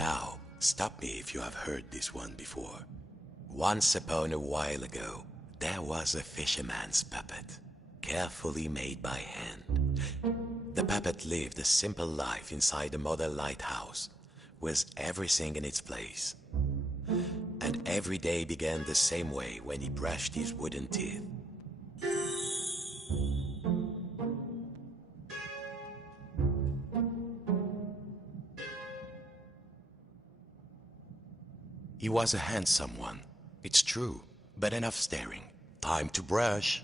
Now, stop me if you have heard this one before. Once upon a while ago, there was a fisherman's puppet, carefully made by hand. The puppet lived a simple life inside a model lighthouse, with everything in its place. And every day began the same way when he brushed his wooden teeth. He was a handsome one, it's true, but enough staring. Time to brush.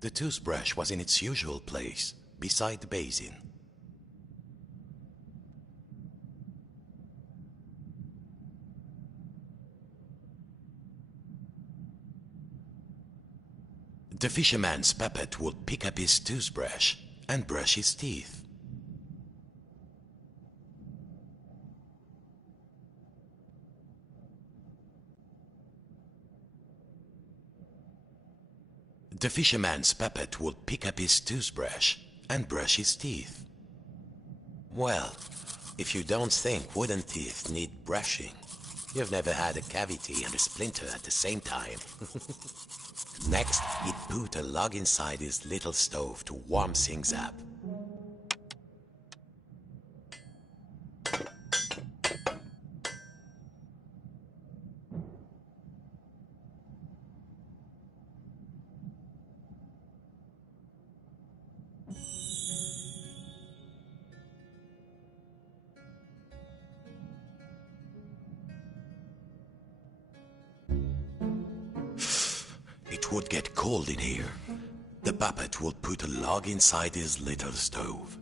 The toothbrush was in its usual place, beside the basin. The fisherman's puppet would pick up his toothbrush and brush his teeth. The fisherman's puppet would pick up his toothbrush and brush his teeth. Well, if you don't think wooden teeth need brushing, you've never had a cavity and a splinter at the same time. Next, he'd put a log inside his little stove to warm things up. It would get cold in here. The puppet would put a log inside his little stove.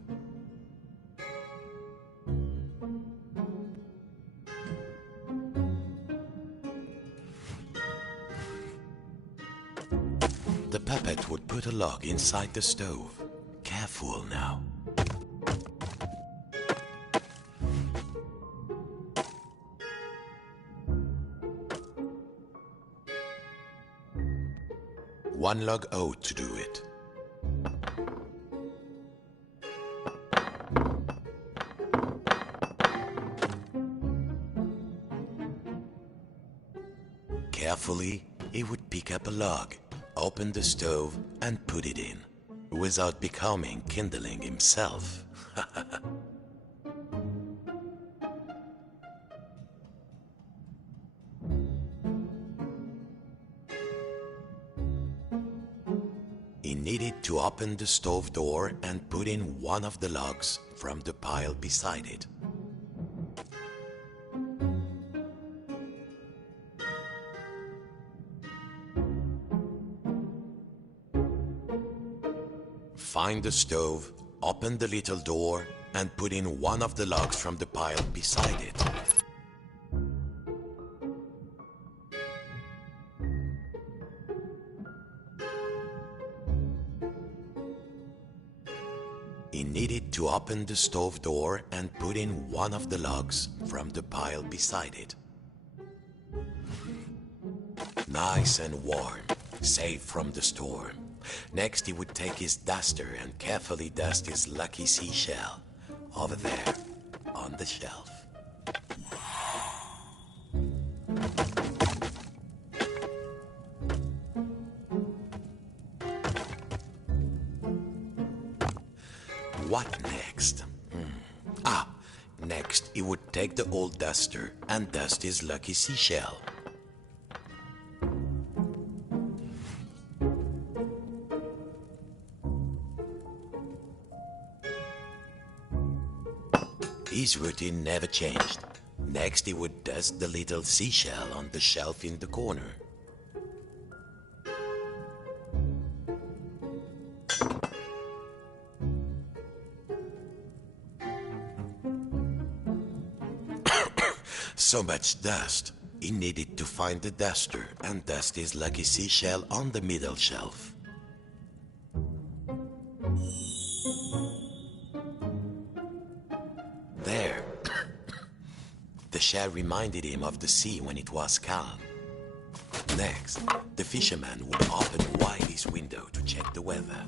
The puppet would put a log inside the stove. Careful now. One log ought to do it. Carefully, he would pick up a log, open the stove, and put it in, without becoming kindling himself. He needed to open the stove door and put in one of the logs from the pile beside it. Find the stove, open the little door, and put in one of the logs from the pile beside it. He needed to open the stove door and put in one of the logs from the pile beside it. Nice and warm, safe from the storm. Next, he would take his duster and carefully dust his lucky seashell over there on the shelf. What next? Next, he would take the old duster and dust his lucky seashell. His routine never changed. Next, he would dust the little seashell on the shelf in the corner. So much dust. He needed to find the duster and dust his lucky seashell on the middle shelf. There. The shell reminded him of the sea when it was calm. Next, the fisherman would open wide his window to check the weather.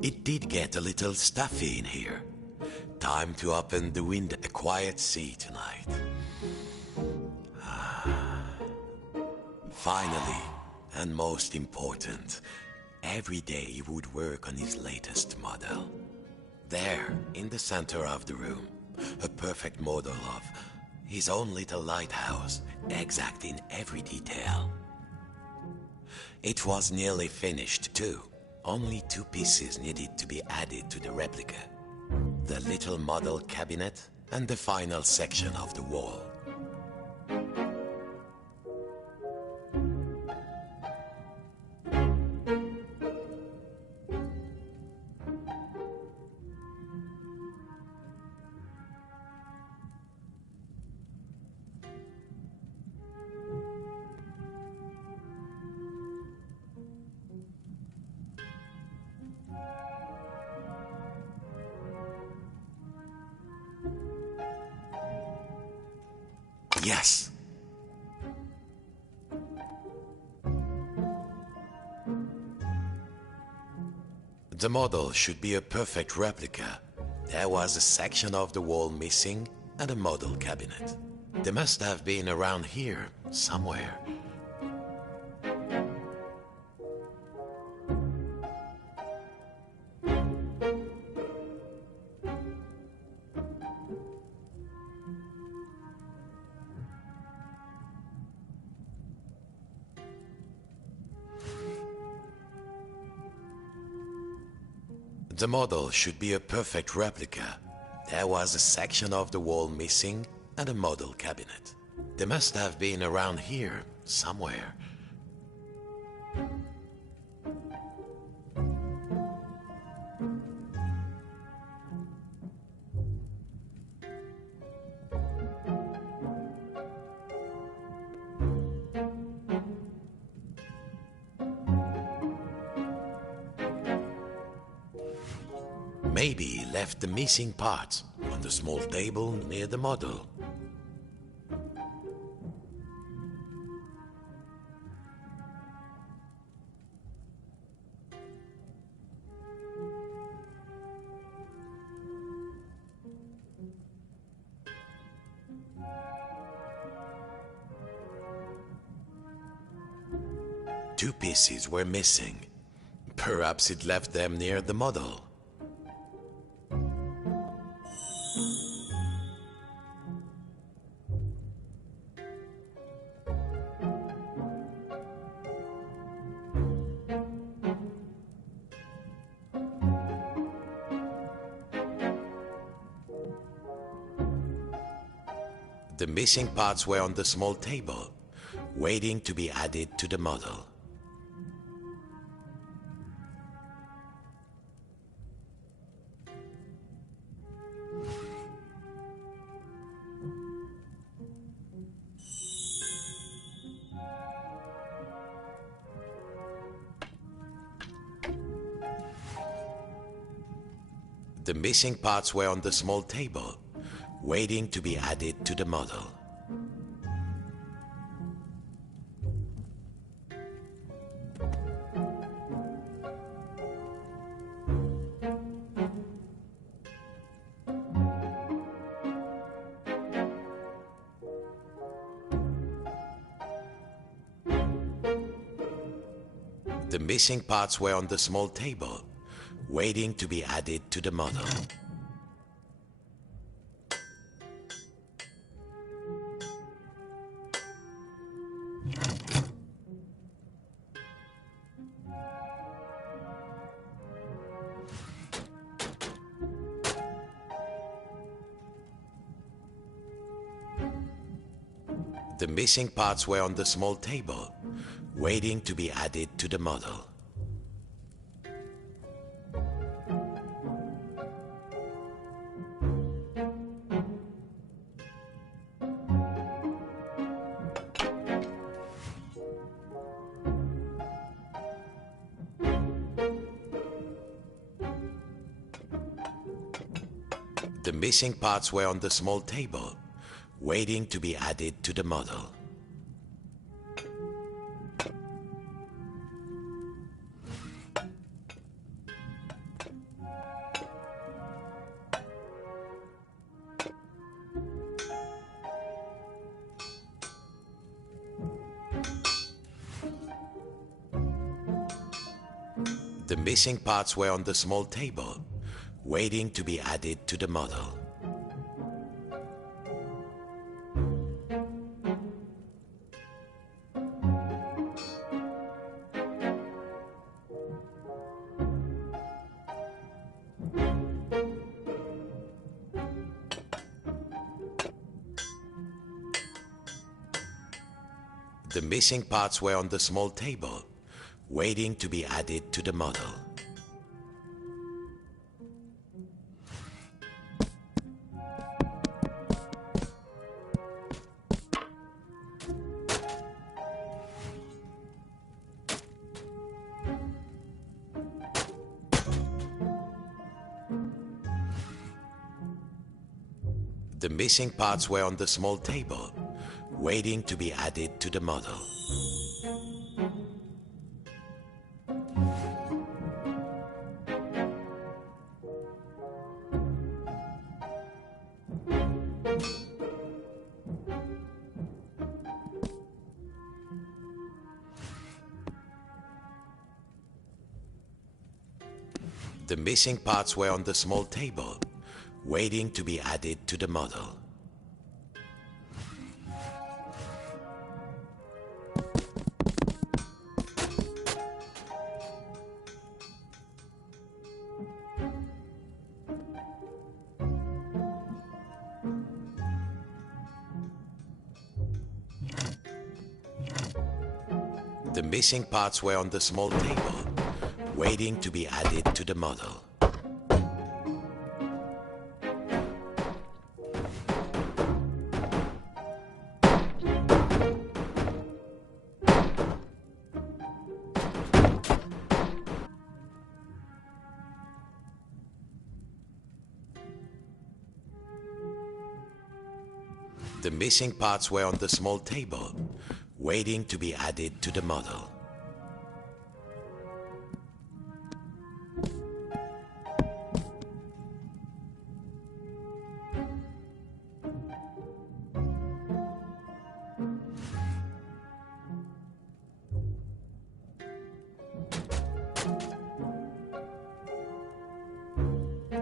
It did get a little stuffy in here. Time to open the window. A quiet sea tonight. Finally, and most important, every day he would work on his latest model. There, in the center of the room, a perfect model of his own little lighthouse, exact in every detail. It was nearly finished too. Only 2 pieces needed to be added to the replica. The little model cabinet and the final section of the wall. Yes. The model should be a perfect replica. There was a section of the wall missing and a model cabinet. They must have been around here somewhere. The model should be a perfect replica. There was a section of the wall missing and a model cabinet. They must have been around here somewhere. Maybe he left the missing parts on the small table near the model. Two pieces were missing. Perhaps it left them near the model. The missing parts were on the small table, waiting to be added to the model. The missing parts were on the small table, waiting to be added to the model. The missing parts were on the small table, waiting to be added to the model. The missing parts were on the small table, waiting to be added to the model. The missing parts were on the small table, waiting to be added to the model. The missing parts were on the small table, waiting to be added to the model. The missing parts were on the small table, waiting to be added to the model. The missing parts were on the small table, waiting to be added to the model. The missing parts were on the small table, waiting to be added to the model. The missing parts were on the small table, waiting to be added to the model. The missing parts were on the small table, waiting to be added to the model.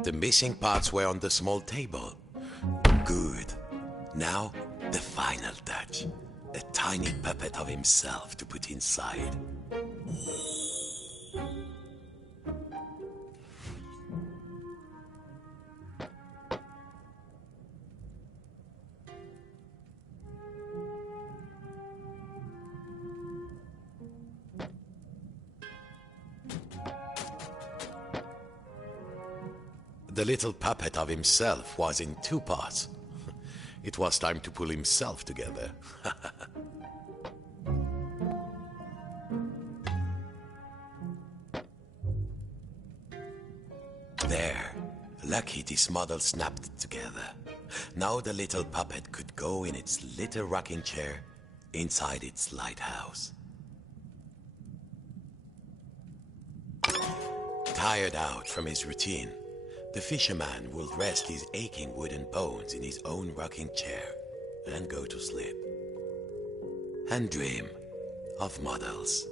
The missing parts were on the small table. Good. Now, the final touch. A tiny puppet of himself to put inside. The little puppet of himself was in two parts. It was time to pull himself together. There. Lucky this model snapped it together. Now the little puppet could go in its little rocking chair inside its lighthouse. Tired out from his routine, the fisherman will rest his aching wooden bones in his own rocking chair and go to sleep. And dream of models.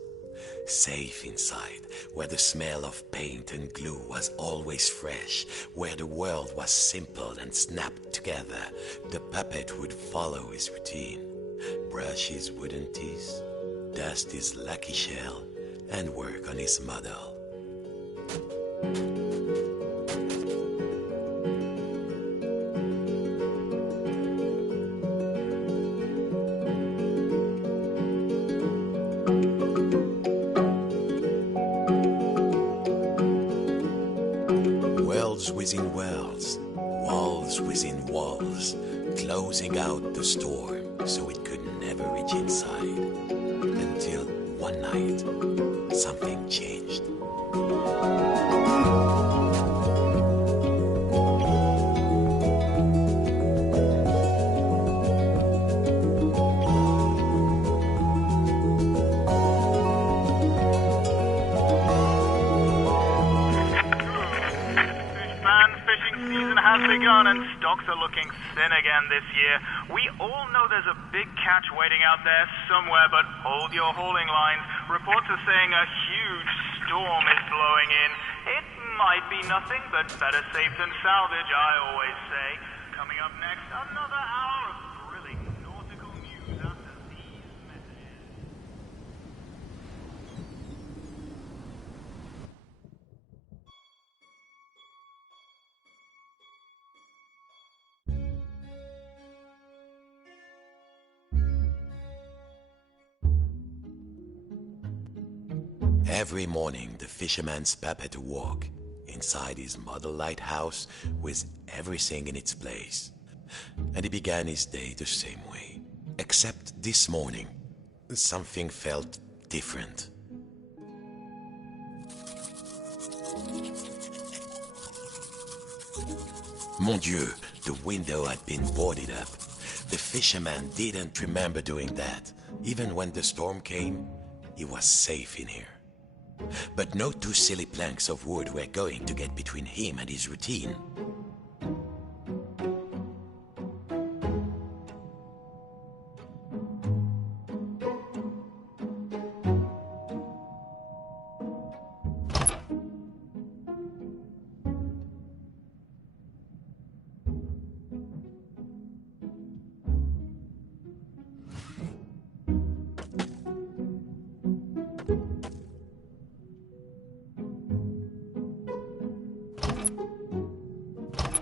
Safe inside, where the smell of paint and glue was always fresh, where the world was simple and snapped together, the puppet would follow his routine. Brush his wooden teeth, dust his lucky shell, and work on his model. Worlds within worlds, walls within walls, closing out the storm so it could never reach inside. Until one night, something changed. Has begun and stocks are looking thin again this year. We all know there's a big catch waiting out there somewhere, but hold your hauling lines. Reports are saying a huge storm is blowing in. It might be nothing, but better safe than salvage, I always say. Coming up next, another hour of thrilling nautical news after these messages. Every morning, the fisherman's puppet awoke inside his model lighthouse with everything in its place. And he began his day the same way. Except this morning, something felt different. Mon Dieu, the window had been boarded up. The fisherman didn't remember doing that. Even when the storm came, he was safe in here. But no two silly planks of wood were going to get between him and his routine.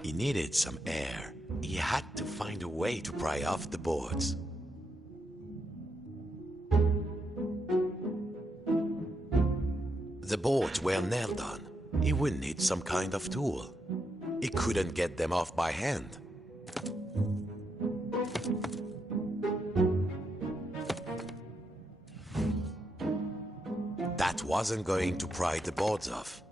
He needed some air. He had to find a way to pry off the boards. The boards were nailed on. He would need some kind of tool. He couldn't get them off by hand. That wasn't going to pry the boards off.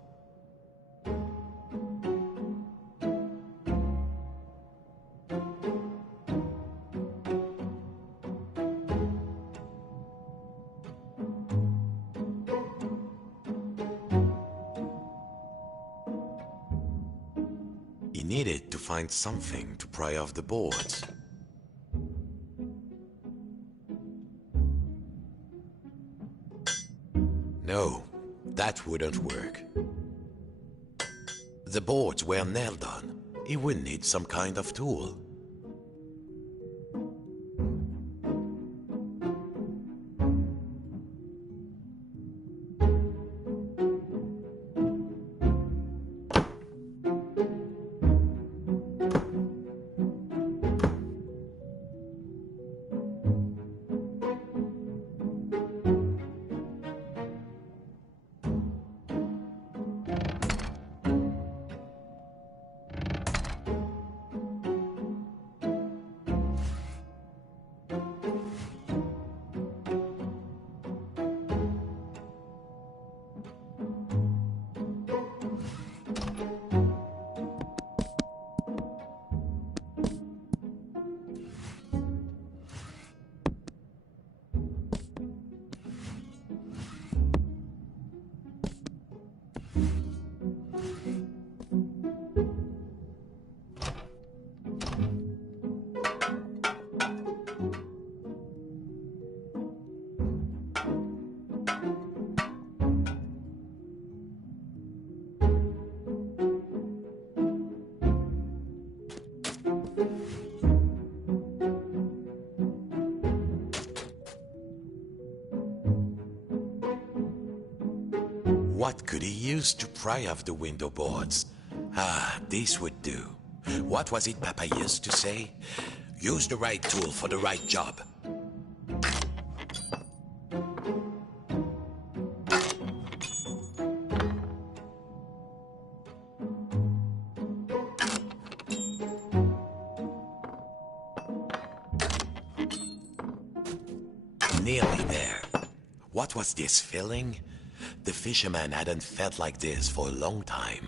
He needed to find something to pry off the boards. No, that wouldn't work. the boards were nailed on, he would need some kind of tool. What could he use to pry off the window boards? Ah, this would do. What was it Papa used to say? Use the right tool for the right job. Nearly there. What was this feeling? The fisherman hadn't felt like this for a long time.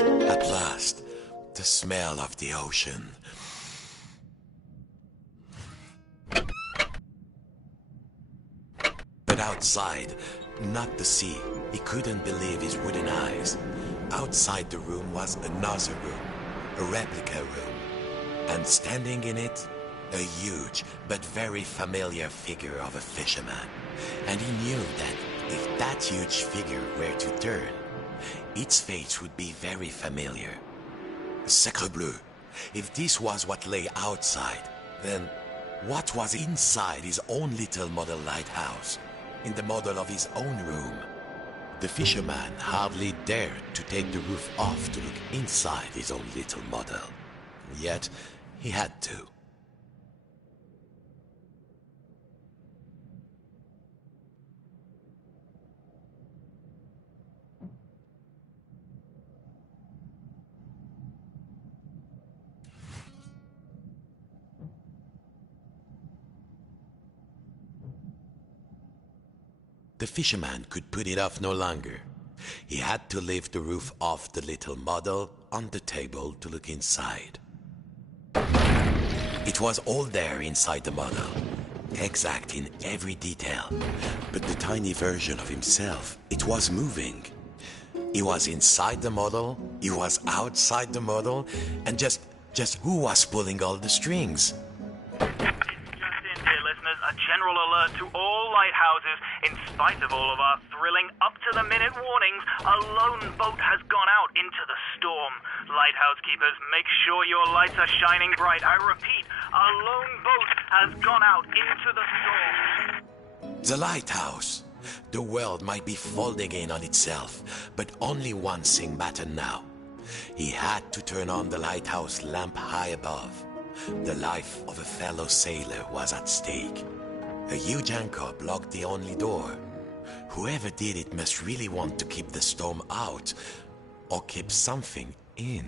At last, the smell of the ocean. But outside, not the sea, he couldn't believe his wooden eyes. Outside the room was another room, a replica room. And standing in it, a huge but very familiar figure of a fisherman. And he knew that if that huge figure were to turn, its face would be very familiar. Sacre bleu! If this was what lay outside, then what was inside his own little model lighthouse, in the model of his own room? The fisherman hardly dared to take the roof off to look inside his own little model. Yet, he had to. The fisherman could put it off no longer. He had to lift the roof off the little model on the table to look inside. It was all there inside the model, exact in every detail. But the tiny version of himself, it was moving. He was inside the model, he was outside the model, and just who was pulling all the strings? A general alert to all lighthouses. In spite of all of our thrilling up-to-the-minute warnings, a lone boat has gone out into the storm. Lighthouse keepers, make sure your lights are shining bright. I repeat, a lone boat has gone out into the storm. The lighthouse. The world might be folding in on itself, but only one thing mattered now. He had to turn on the lighthouse lamp high above. The life of a fellow sailor was at stake. A huge anchor blocked the only door. Whoever did it must really want to keep the storm out, or keep something in.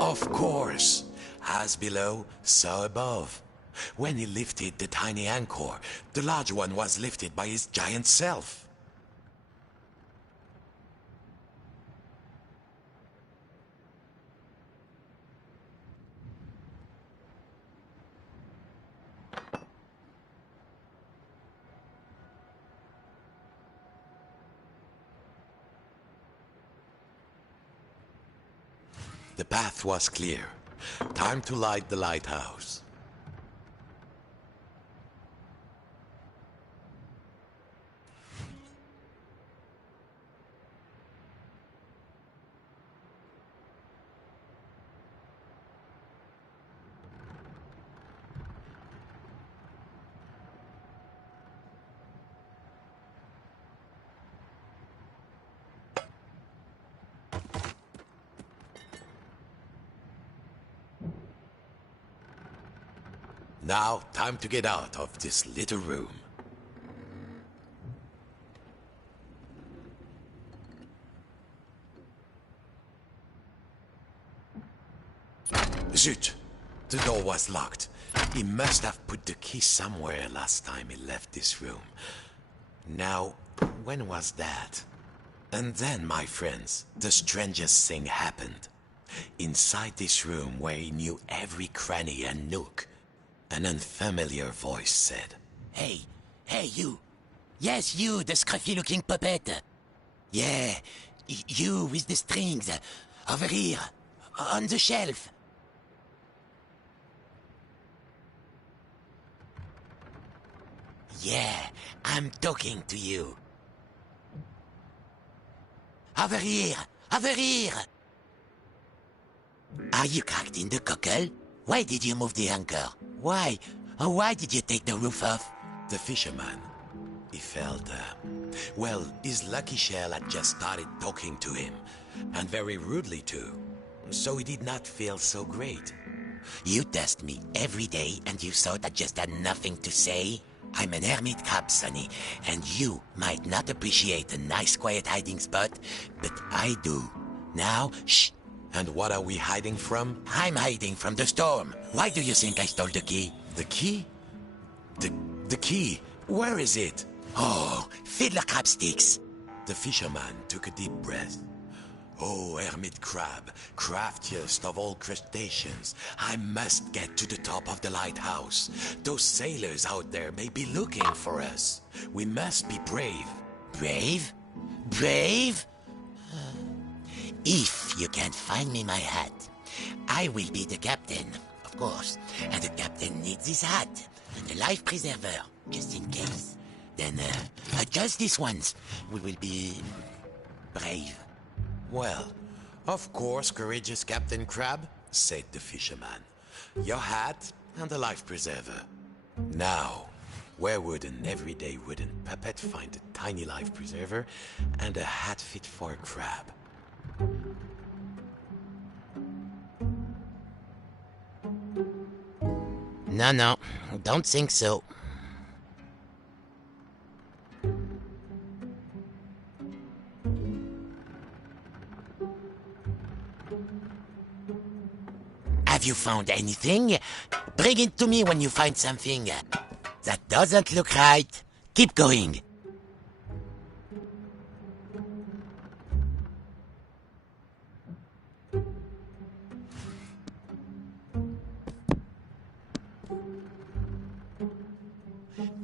Of course, as below, so above. When he lifted the tiny anchor, the large one was lifted by his giant self. The path was clear. Time to light the lighthouse. Now, time to get out of this little room. Zut! The door was locked. He must have put the key somewhere last time he left this room. Now, when was that? And then, my friends, the strangest thing happened. Inside this room where he knew every cranny and nook, an unfamiliar voice said, Hey, you. Yes, you, the scruffy-looking puppet. Yeah, you with the strings. Over here, on the shelf. Yeah, I'm talking to you. Over here, over here. Are you cracked in the cockle? Why did you move the anchor? Why? Why did you take the roof off? The fisherman. He felt, well, his lucky shell had just started talking to him, and very rudely too, so he did not feel so great. You test me every day and you thought I just had nothing to say? I'm an hermit crab, Sonny, and you might not appreciate a nice quiet hiding spot, but I do. Now, shh. And what are we hiding from? I'm hiding from the storm. Why do you think I stole the key? The key? The key? Where is it? Oh, fiddler crab sticks. The fisherman took a deep breath. Oh, hermit crab, craftiest of all crustaceans, I must get to the top of the lighthouse. Those sailors out there may be looking for us. We must be brave. Brave? Brave? If you can't find me my hat, I will be the captain, of course. And the captain needs his hat and a life preserver, just in case. Then, just this once, we will be brave. Well, of course, courageous Captain Crab, said the fisherman. Your hat and a life preserver. Now, where would an everyday wooden puppet find a tiny life preserver and a hat fit for a crab? No, don't think so. Have you found anything? Bring it to me when you find something. That doesn't look right. Keep going.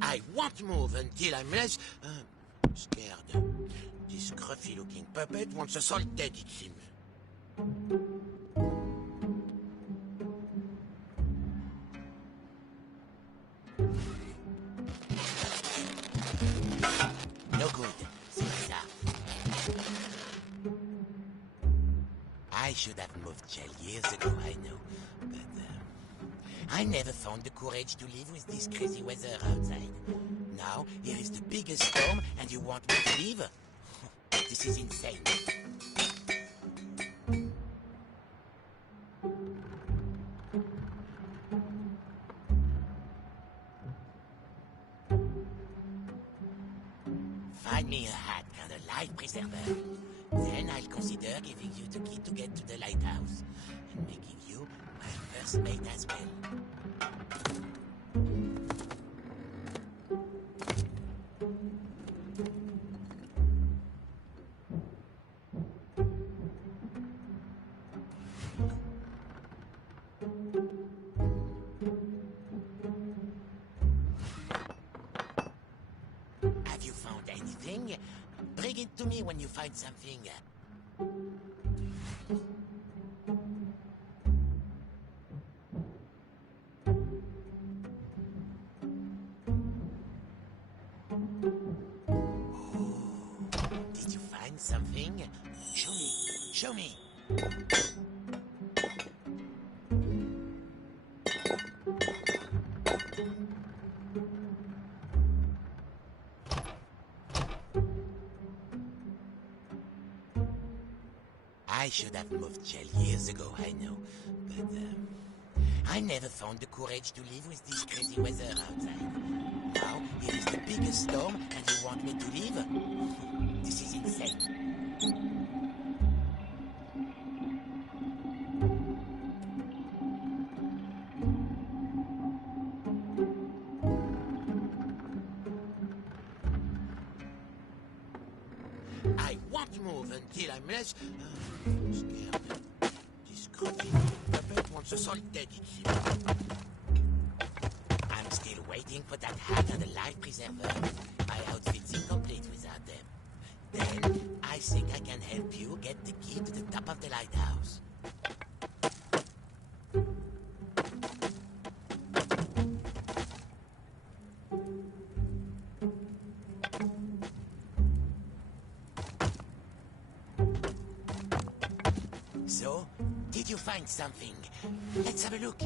I won't move until I'm less scared. This scruffy-looking puppet wants us all dead, it seems. No good. C'est ça. I should have moved Shell years ago, I know. But I never found the courage to live with this crazy weather outside. Now, here is the biggest storm, and you want me to leave? This is insane. Find me a hat and a life preserver. Then I'll consider giving you the key to get to the lighthouse, and making you my first mate as well. something? Bring it to me when you find something. Did you find something? Show me. Show me. I should have moved jail years ago, I know. But, I never found the courage to live with this crazy weather outside. Now, here is the biggest storm, and you want me to leave? This is insane. I won't move until I'm less scared. This crazy puppet wants us all dead, it seems. I'm still waiting for that hat and the life preserver. My outfit's incomplete without them. Then, I think I can help you get the key to the top of the lighthouse. So, did you find something? Let's have a look.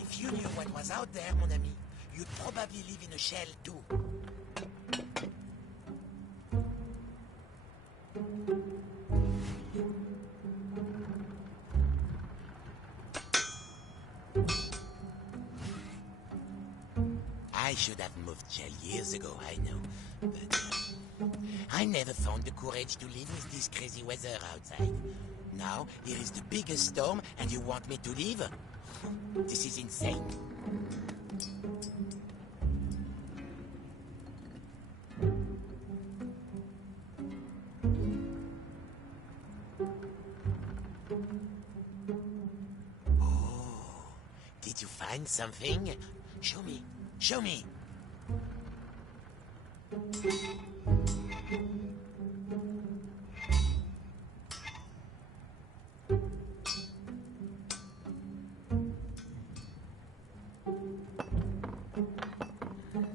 If you knew what was out there, mon ami, you'd probably live in a shell too. I should have moved jail years ago, I know. But I never found the courage to live with this crazy weather outside. Now, here is the biggest storm, and you want me to leave? This is insane. Oh, did you find something? Show me. Show me.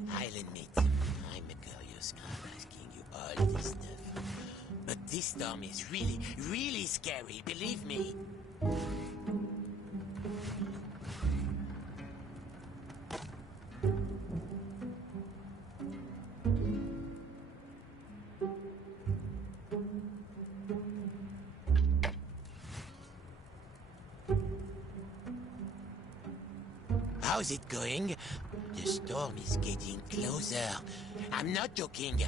Island meat. I'm a curious crab asking you all this stuff. But this storm is really, really scary, believe me. How's it going? The storm is getting closer. I'm not joking.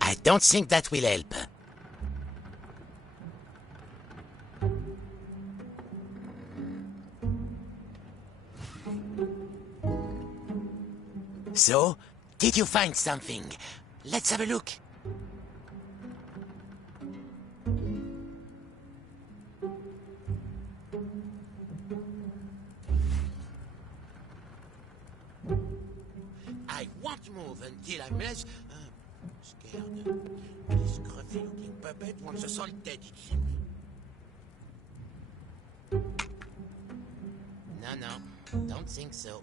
I don't think that will help. So, did you find something? Let's have a look. I won't move until I'm less scared. This scruffy-looking puppet wants us all dead, it seems. No, don't think so.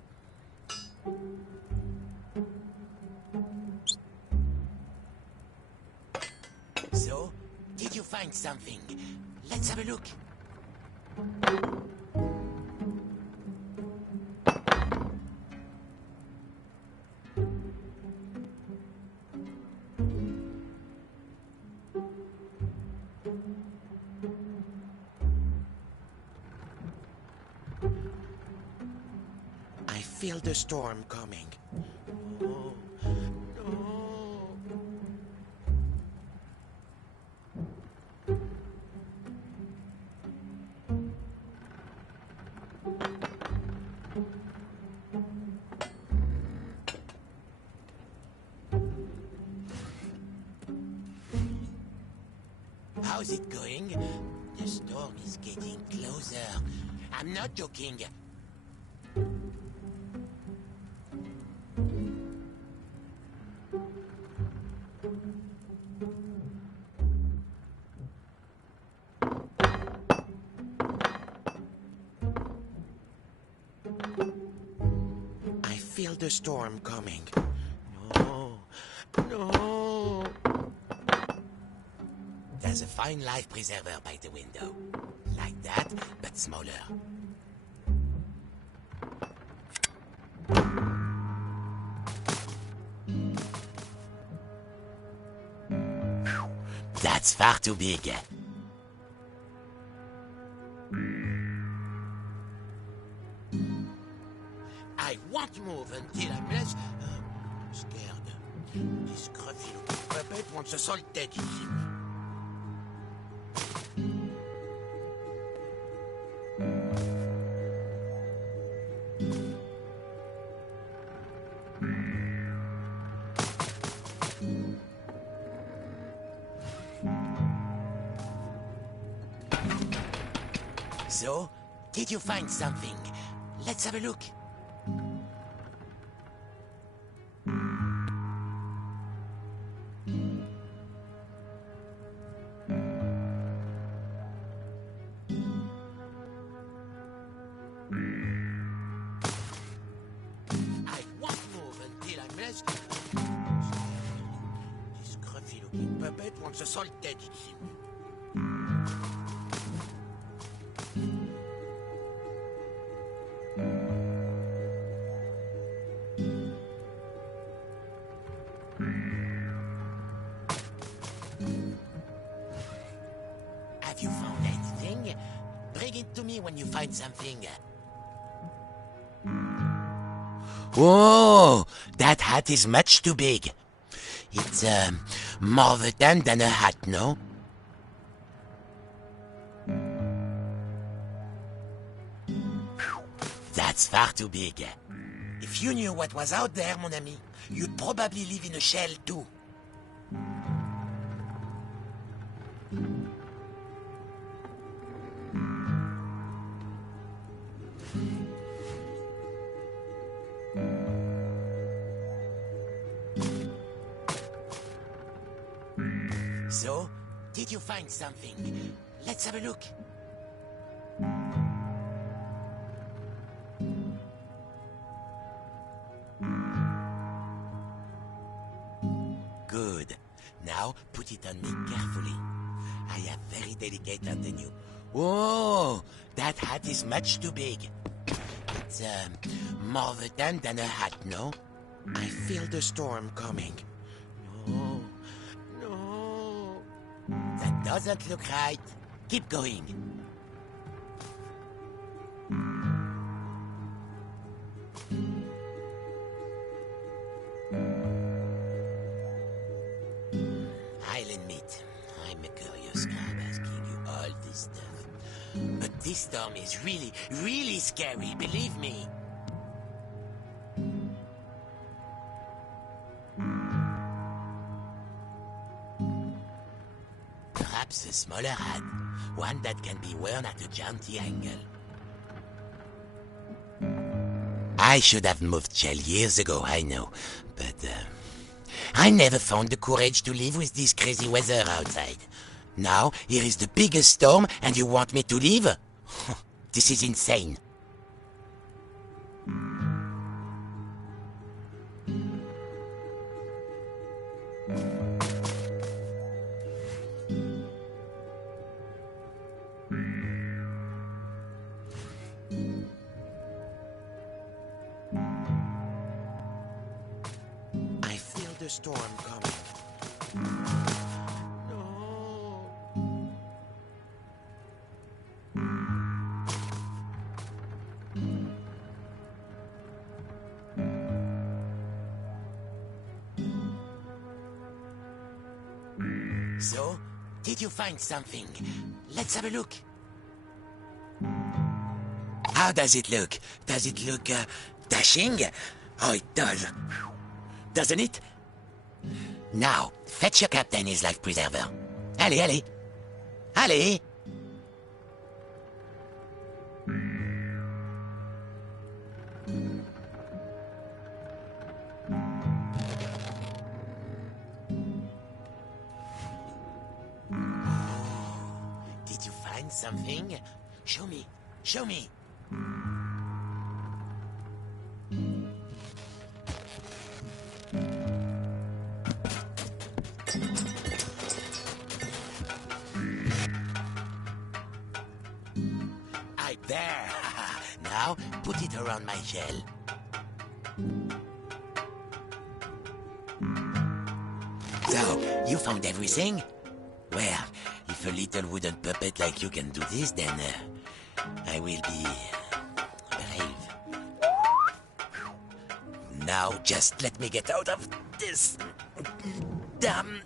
So, did you find something? Let's have a look. I feel the storm coming. Oh, no. How's it going? The storm is getting closer. I'm not joking. I feel the storm coming. No, no. There's a fine life preserver by the window. Like that, but smaller. That's far too big. I won't move until I'm less scared. This scruffy-looking puppet wants us all dead, you see. So, did you find something? Let's have a look. I won't move until I'm less... This scruffy-looking puppet wants us all dead, it seems. Have you found anything? Bring it to me when you find something. Whoa! That hat is much too big. It's, more of a tent than a hat, no? That's far too big. If you knew what was out there, mon ami, you'd probably live in a shell too. So, did you find something? Let's have a look. Good. Now, put it on me carefully. I have very delicate antennae. Whoa! That hat is much too big. It's, more of a tent than a hat, no? I feel the storm coming. No. No. That doesn't look right. Keep going. I'll admit, I'm a curious crab asking you all this stuff. But this storm is really, really scary, believe me. Perhaps a smaller hat, one that can be worn at a jaunty angle. I should have moved Shell years ago, I know, but I never found the courage to live with this crazy weather outside. Now, here is the biggest storm, and you want me to leave? This is insane. I feel the storm coming. No. So, did you find something? Let's have a look. How does it look? Does it look, dashing? Oh, it does. Doesn't it? Now, fetch your captain his life preserver. Allez, allez. Allez! Did you find something? Show me. Show me. There. Now, put it around my shell. So, you found everything? Well, if a little wooden puppet like you can do this, then I will be brave. Now, just let me get out of this damn...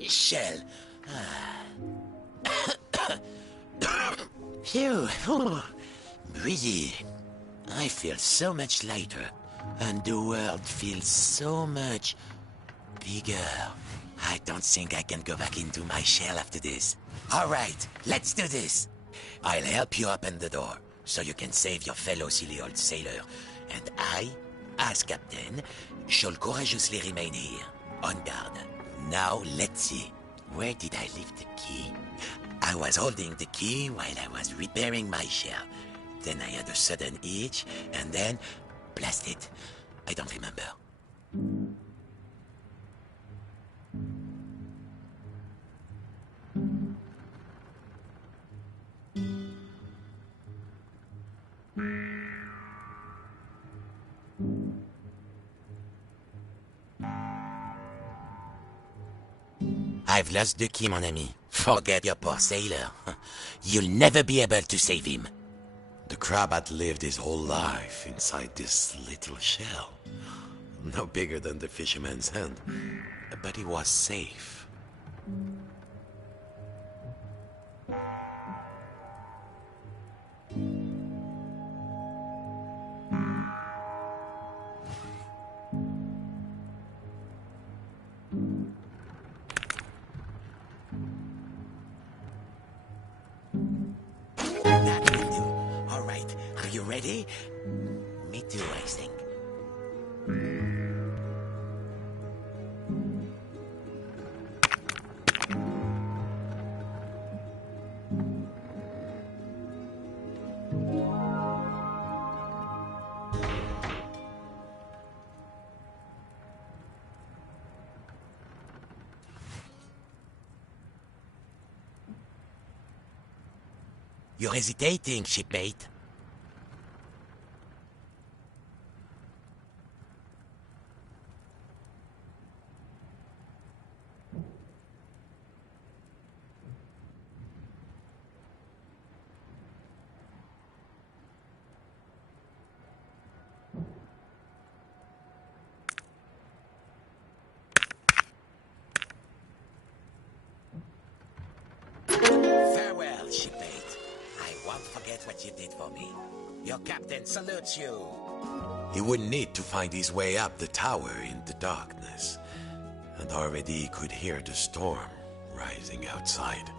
Shell. Phew. Breathe. I feel so much lighter, and the world feels so much bigger. I don't think I can go back into my shell after this. All right, let's do this. I'll help you open the door, so you can save your fellow silly old sailor. And I, as captain, shall courageously remain here, on guard. Now, let's see. Where did I leave the key? I was holding the key while I was repairing my shell. Then I had a sudden itch, and then... blast it. I don't remember. I've lost the key, mon ami. Forget your poor sailor. You'll never be able to save him. The crab had lived his whole life inside this little shell. No bigger than the fisherman's hand. But he was safe. That will do. All right, are you ready? Me too, I think. You're hesitating, shipmate. Farewell, shipmate. I won't forget what you did for me. Your captain salutes you. He would need to find his way up the tower in the darkness. And already he could hear the storm rising outside.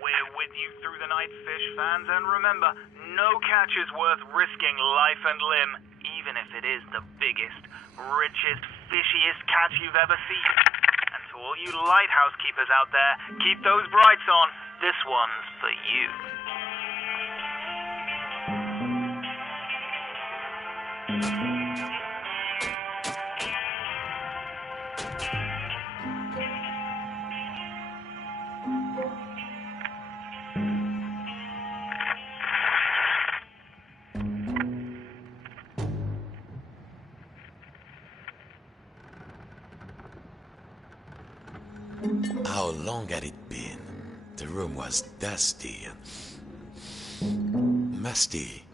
We're with you through the night, fish fans, and remember, no catch is worth risking life and limb, even if it is the biggest, richest, fishiest catch you've ever seen. And to all you lighthouse keepers out there, keep those brights on. This one's for you. How long had it been? The room was dusty and musty.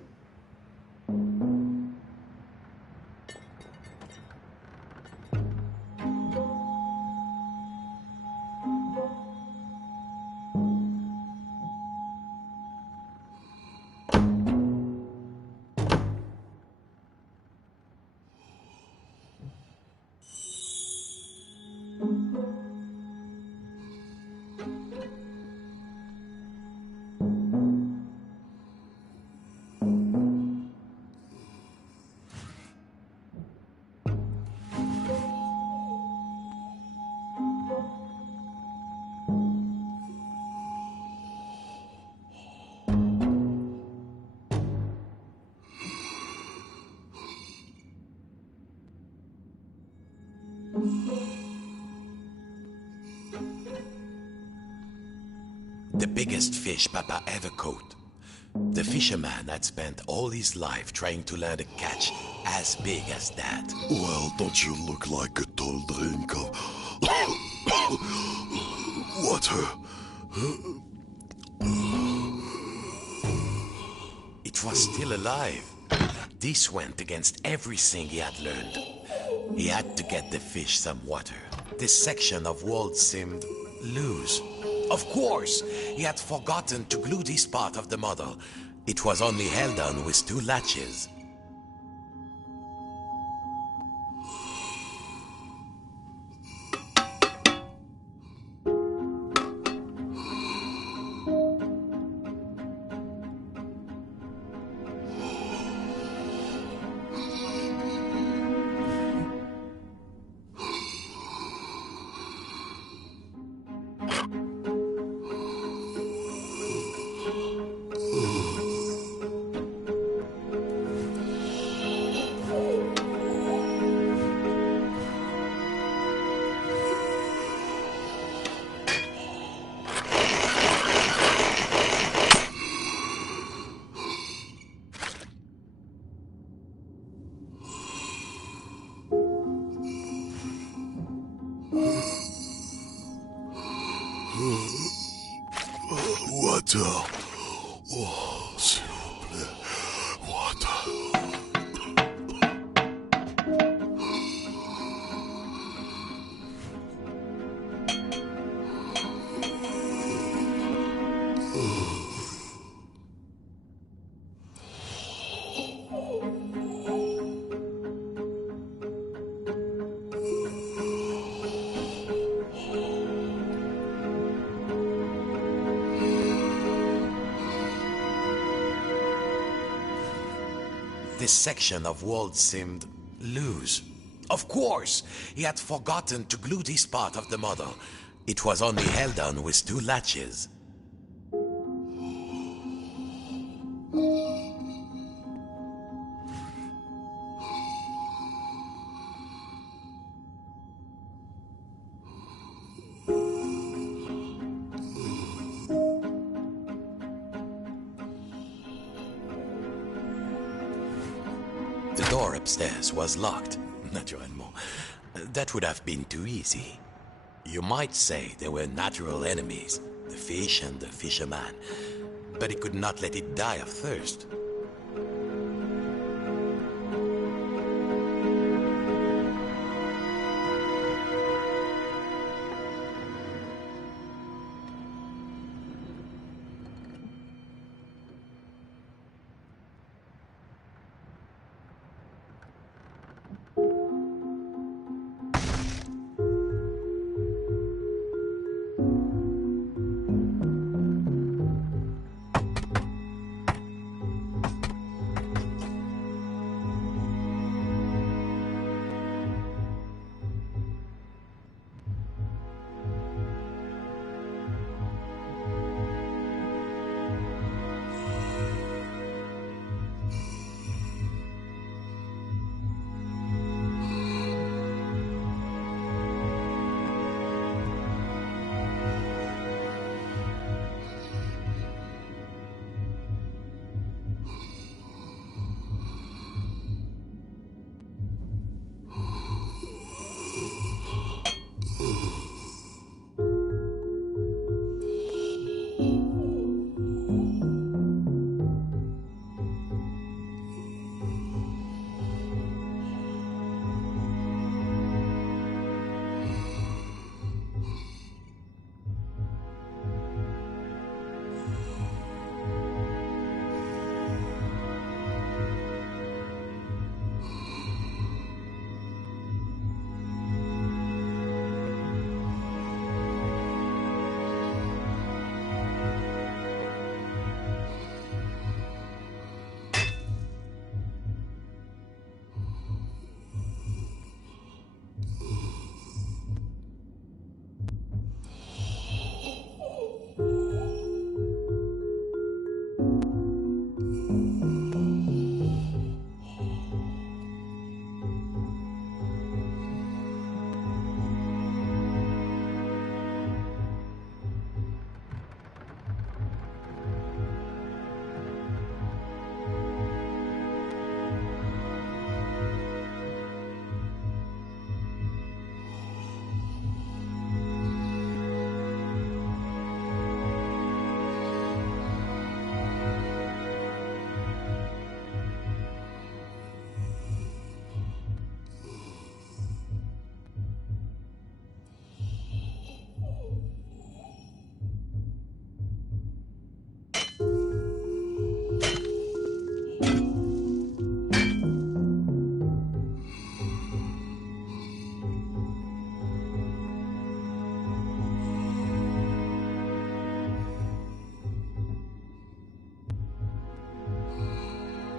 The biggest fish Papa ever caught. The fisherman had spent all his life trying to learn to catch as big as that. Well, don't you look like a tall drink of water? It was still alive. This went against everything he had learned. He had to get the fish some water. This section of world seemed loose. Of course, he had forgotten to glue this part of the model. It was only held on with 2 latches. Water. Oh, s'il vous plaît. Water. This section of world seemed loose. Of course, he had forgotten to glue this part of the model. It was only held on with 2 latches. The door upstairs was locked, naturellement. That would have been too easy. You might say they were natural enemies, the fish and the fisherman, but he could not let it die of thirst.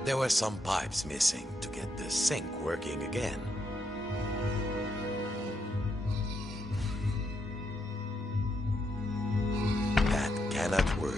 There were some pipes missing to get the sink working again. That cannot work.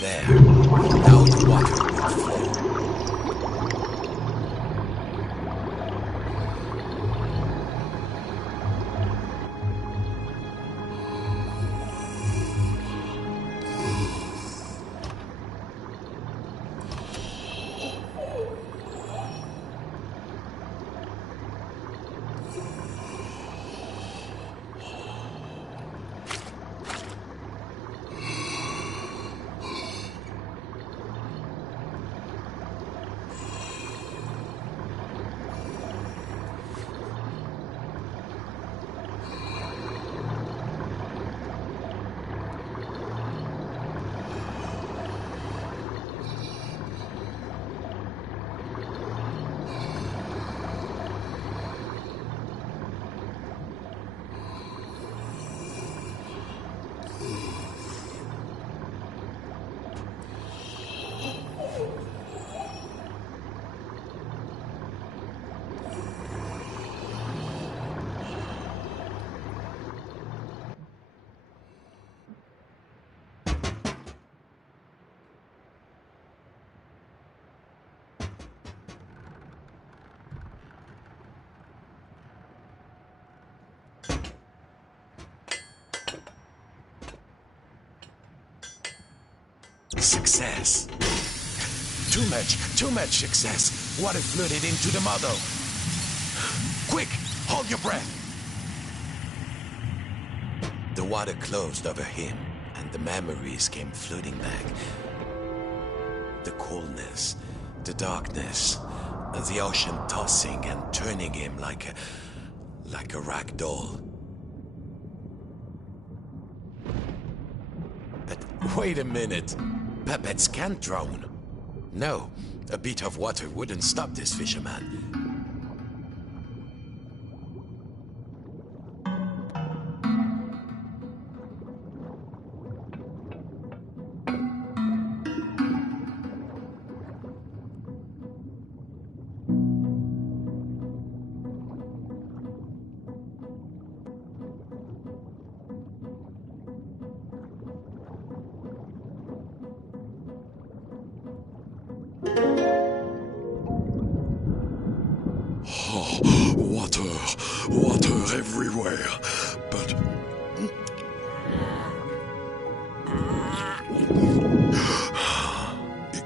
There. Now the water will flow. Success. Too much success. Water flooded into the model. Quick, hold your breath. The water closed over him, and the memories came flooding back. The coolness, the darkness, the ocean tossing and turning him like a rag doll. But wait a minute. Puppets can't drown. No, a bit of water wouldn't stop this fisherman. Water everywhere. But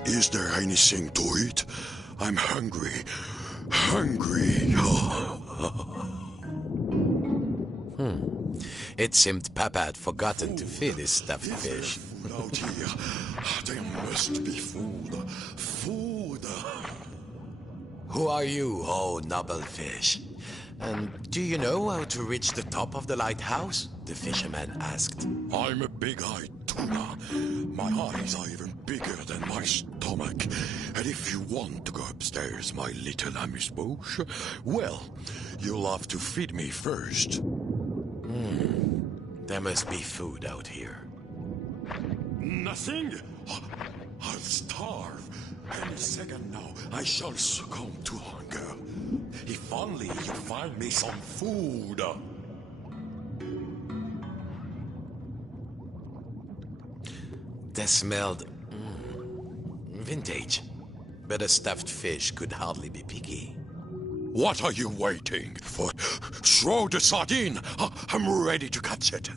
is there anything to eat? I'm hungry. It seemed Papa had forgotten to feed his stuffed fish. Food out here. There must be food. Who are you, oh noble fish? And do you know how to reach the top of the lighthouse? The fisherman asked. I'm a big-eyed tuna. My eyes are even bigger than my stomach. And if you want to go upstairs, my little amuse-bouche, well, you'll have to feed me first. There must be food out here. Nothing? I'll starve. Any second now, I shall succumb to hunger. If only you find me some food. They smelled vintage, but a stuffed fish could hardly be picky. What are you waiting for? Throw the sardine. I'm ready to catch it.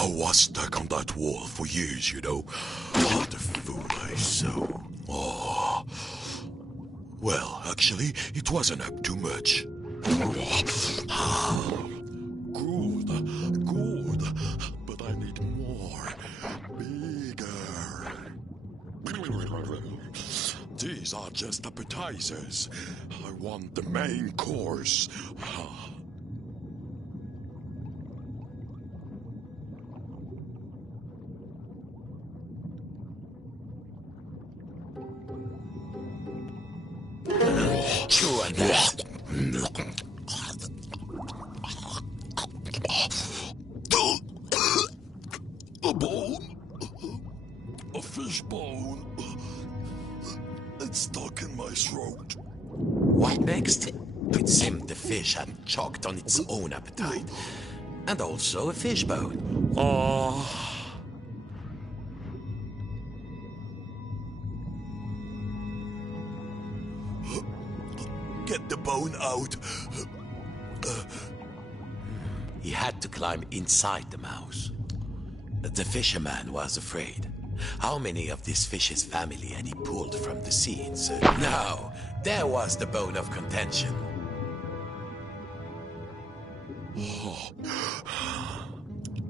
I was stuck on that wall for years, you know. What a fool I so. Oh. Well, actually, it wasn't up too much. Good, good. But I need more. Bigger. These are just appetizers. I want the main course. Chew on that. A bone? A fish bone? It's stuck in my throat. What next? It seemed the fish had choked on its own appetite. And also a fish bone. Oh. Get the bone out. He had to climb inside the mouse. The fisherman was afraid. How many of this fish's family had he pulled from the seeds? No, there was the bone of contention.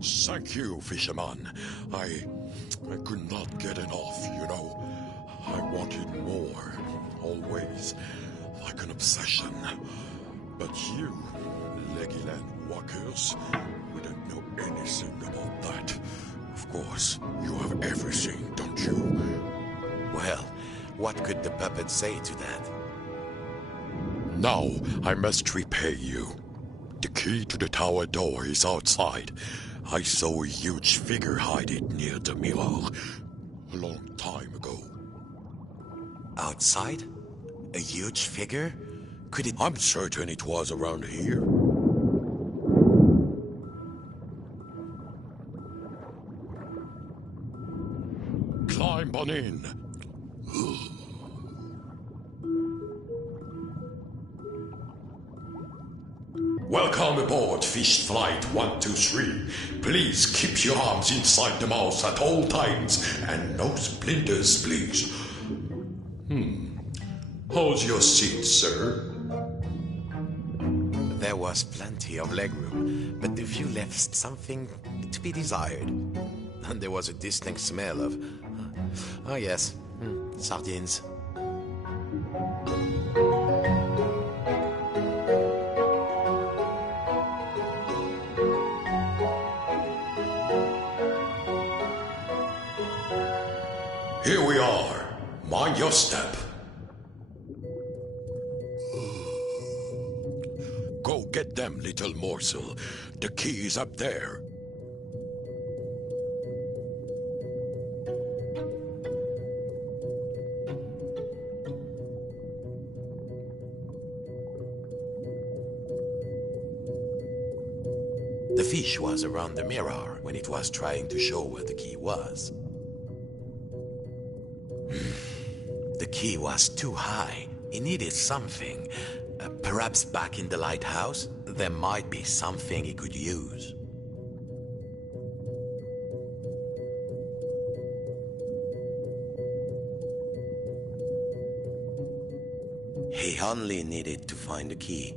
Thank you, fisherman. I could not get enough, you know. I wanted more, always, like an obsession. But you, Legoland walkers, we don't know anything about that. Of course, you have everything, don't you? Well, what could the puppet say to that? Now I must repay you. The key to the tower door is outside. I saw a huge figure hide it near the mirror a long time ago. Outside? A huge figure? Could it... I'm certain it was around here. Climb on in. Welcome aboard Fish Flight 123. Please keep your arms inside the mouse at all times and no splinters, please. How's your seat, sir? There was plenty of legroom, but the view left something to be desired. And there was a distinct smell of... oh yes, sardines. Here we are. Mind your step. Go get them, little morsel. The key is up there. The fish was around the mirror when it was trying to show where the key was. The key was too high. It needed something. Perhaps back in the lighthouse, there might be something he could use. He only needed to find the key.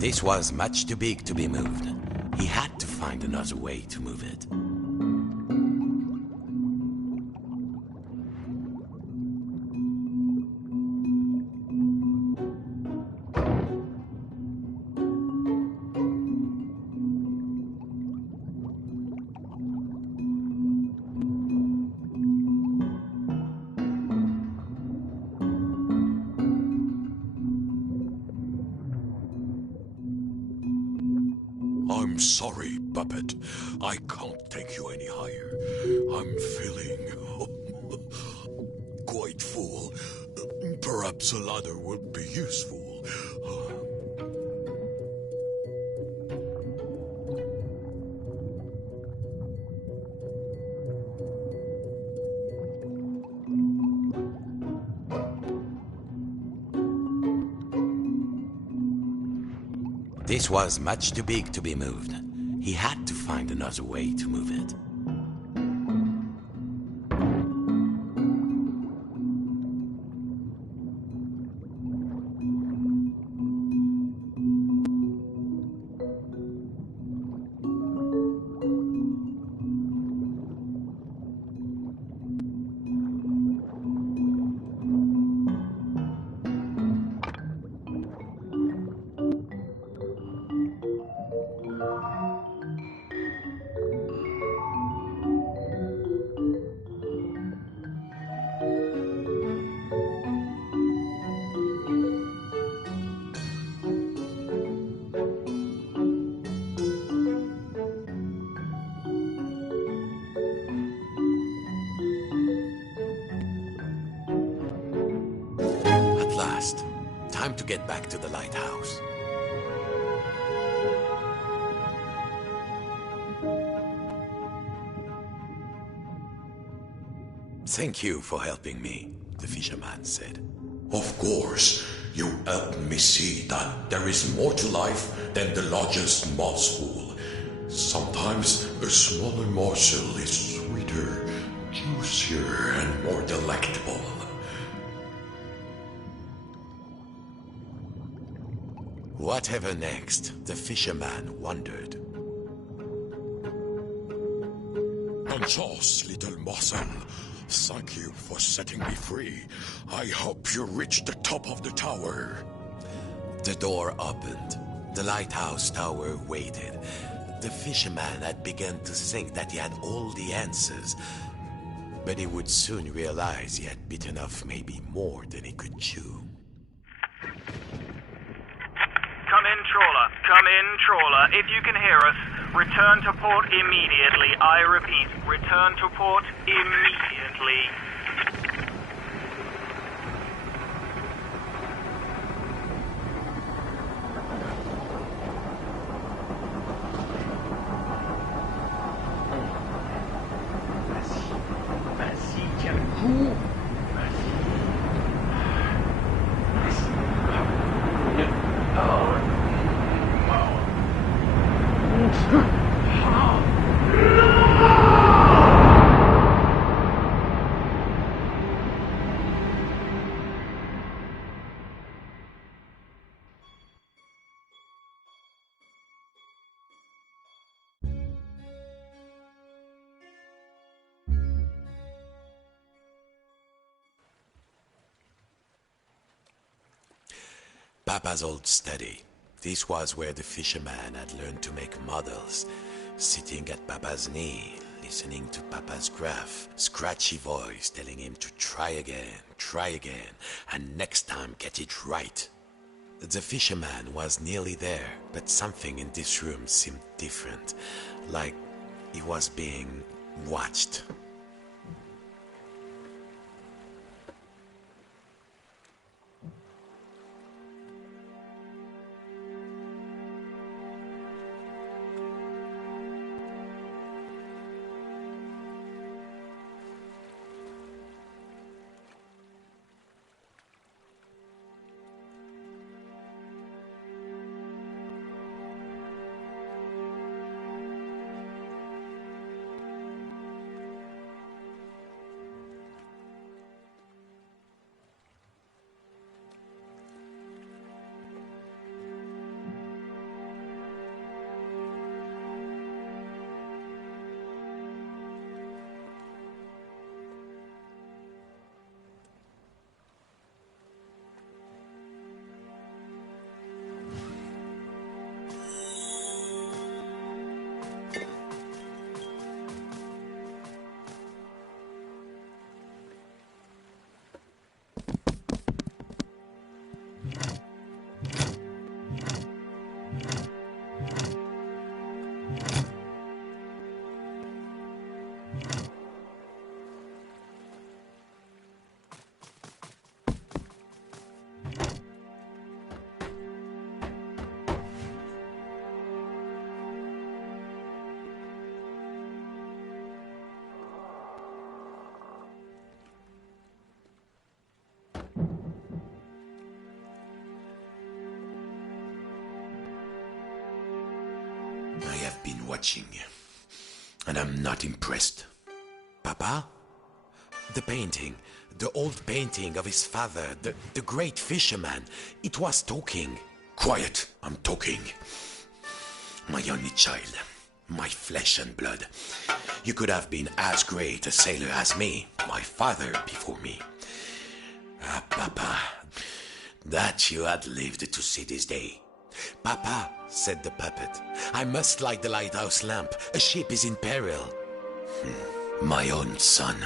This was much too big to be moved. He had to find another way to move it. I'm sorry, Puppet. I can't take you any higher. I'm feeling quite full. Perhaps a ladder would be useful. This was much too big to be moved. He had to find another way to move it. At last, time to get back to the lighthouse. Thank you for helping me, the fisherman said. Of course, you helped me see that there is more to life than the largest moss pool. Sometimes a smaller morsel is sweeter, juicier, and more delectable. Whatever next, the fisherman wondered. Bonne chance, little morsel. Thank you for setting me free. I hope you reach the top of the tower. The door opened. The lighthouse tower waited. The fisherman had begun to think that he had all the answers, but he would soon realize he had bitten off maybe more than he could chew. Come in, trawler. Come in, trawler. If you can hear us, return to port immediately. I repeat, return to port immediately. Vas-y, tiens le coup. Papa's old study. This was where the fisherman had learned to make models, sitting at Papa's knee, listening to Papa's gruff, scratchy voice telling him to try again, and next time get it right. The fisherman was nearly there, but something in this room seemed different, like he was being watched. have been watching, and I'm not impressed. Papa? The painting, the old painting of his father, the great fisherman, it was talking. Quiet, I'm talking. My only child, my flesh and blood. You could have been as great a sailor as me, my father before me. Ah, Papa, that you had lived to see this day. Papa, said the puppet, I must light the lighthouse lamp. A ship is in peril. My own son,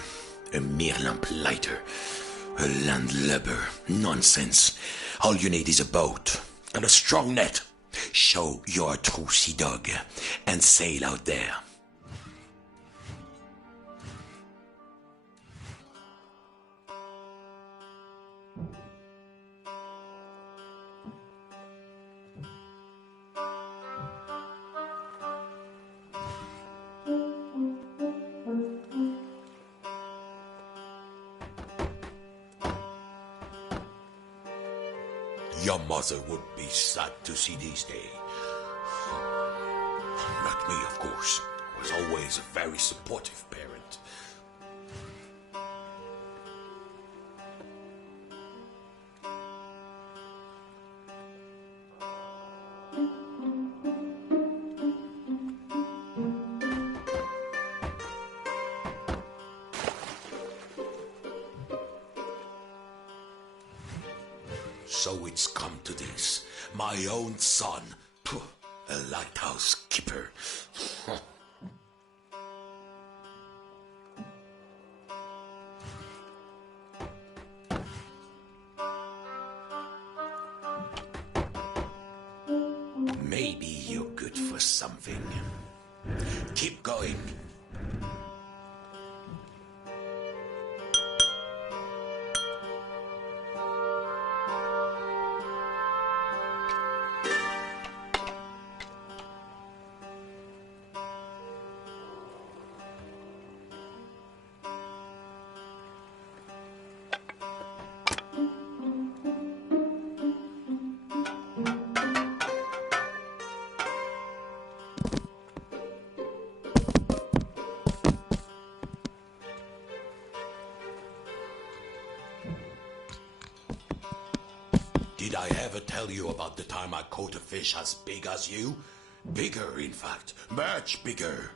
a mere lamp lighter, a landlubber, nonsense. All you need is a boat and a strong net. Show you're a true sea dog and sail out there. Your mother would be sad to see this day. Not me, of course. I was always a very supportive parent. So it's come to this. My own son. Pooh, a lighthouse keeper. Maybe you're good for something. Keep going. Did I ever tell you about the time I caught a fish as big as you? Bigger, in fact. Much bigger.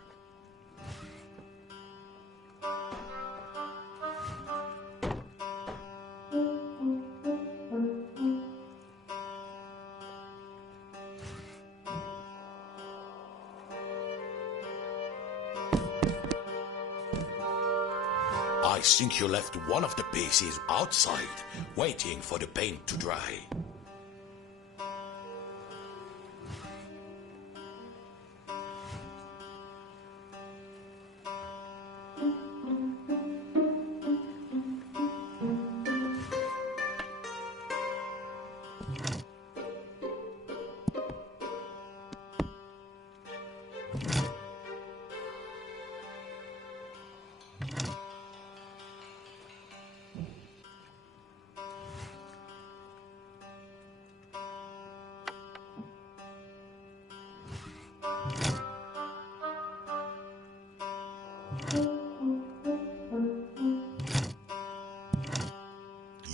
I think you left one of the pieces outside, waiting for the paint to dry.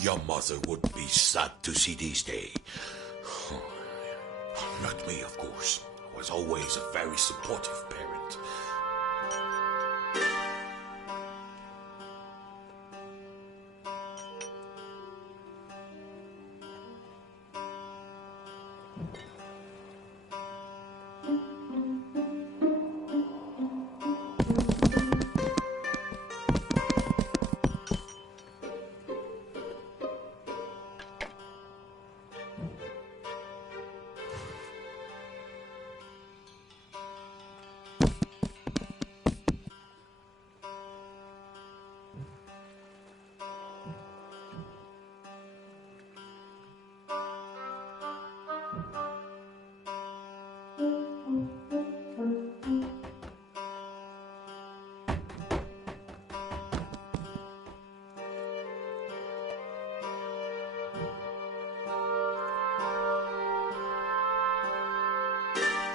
Your mother would be sad to see this day. Not me, of course. I was always a very supportive parent.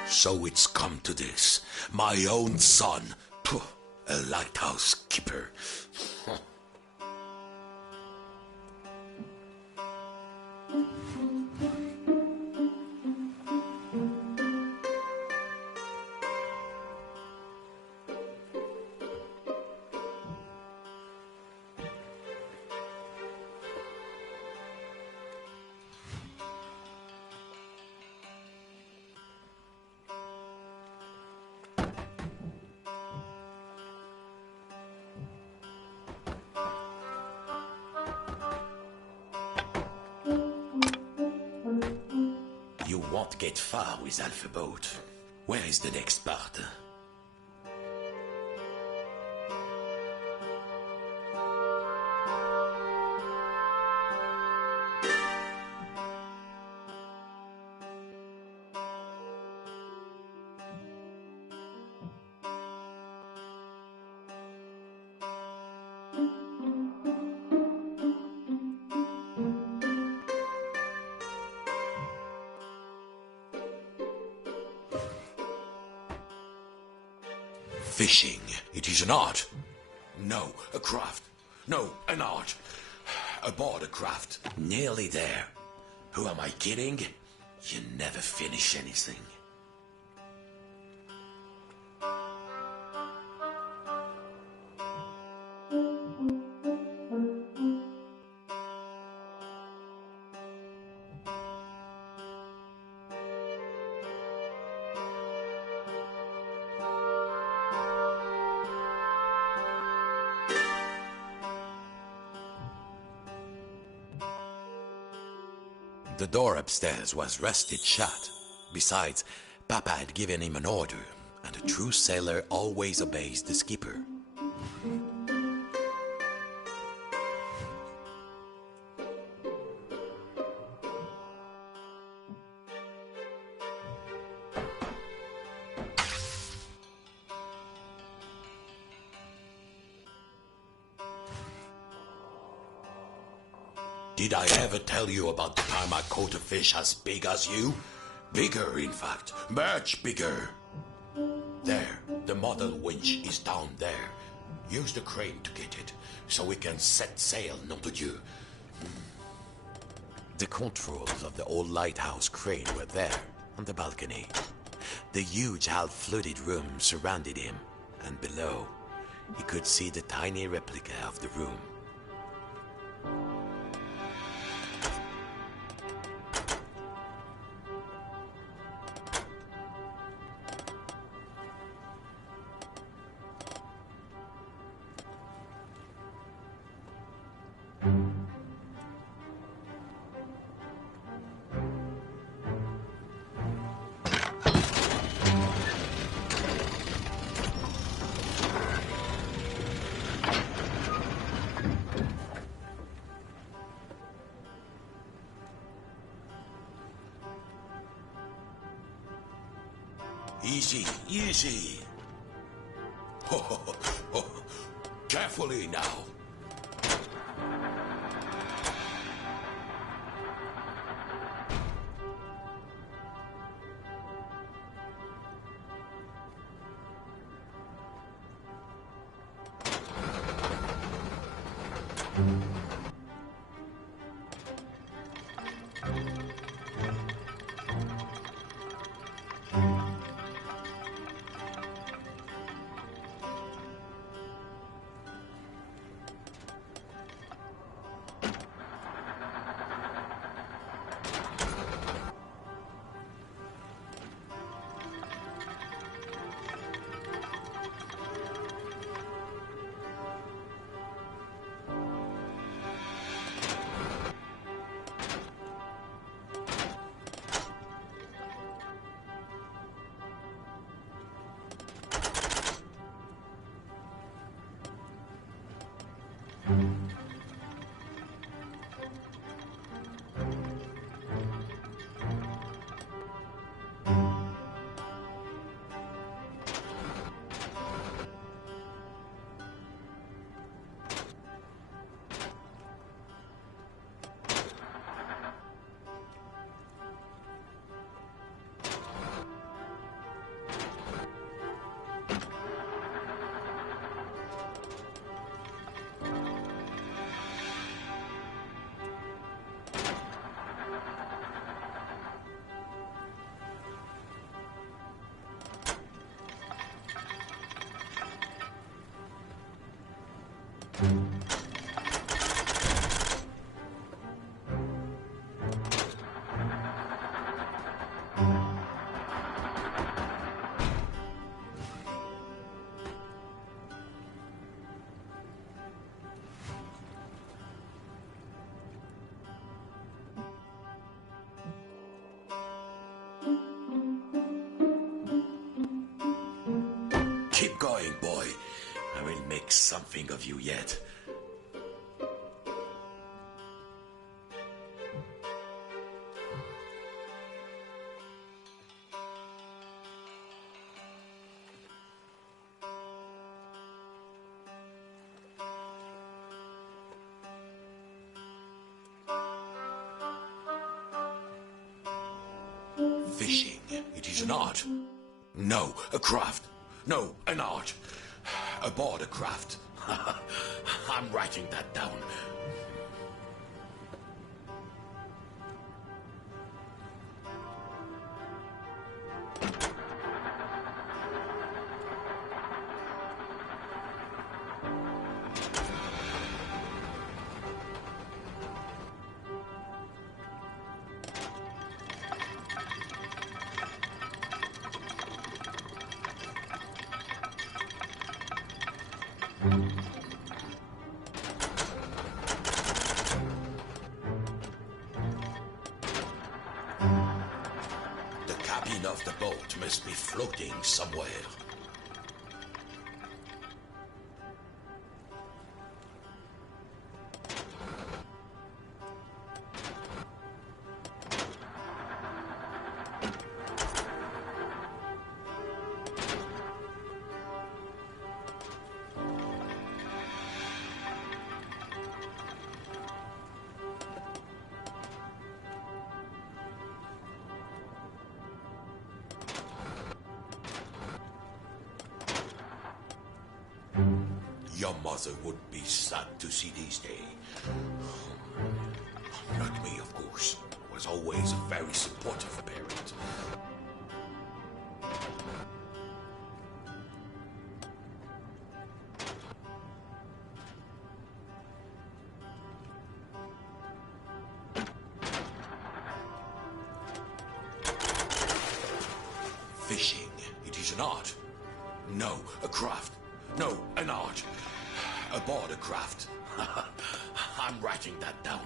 So it's come to this. My own son. Phew, a lighthouse keeper. You won't get far with Alpha Boat. Where is the next part? Fishing. It is an art. No, a craft. No, an art. Aboard a craft. Nearly there. Who am I kidding? You never finish anything. The door upstairs was rusted shut. Besides, Papa had given him an order, and a true sailor always obeys the skipper. Did I ever tell you about the time I caught a fish as big as you? Bigger, in fact. Much bigger. There, the model winch is down there. Use the crane to get it, so we can set sail, nom de Dieu. The controls of the old lighthouse crane were there, on the balcony. The huge half-flooded room surrounded him, and below, he could see the tiny replica of the room. Easy, easy. Carefully now. Keep going, boy. I will make something of you yet. Fishing. It is an art. No, a craft. No, an art. A border craft. I'm writing that down. The cabin of the boat must be floating somewhere. Your mother would be sad to see this day. Not me, of course. Was always a very supportive parent. Fishing. It is an art. No, a craft. No, an art. A border craft. I'm writing that down.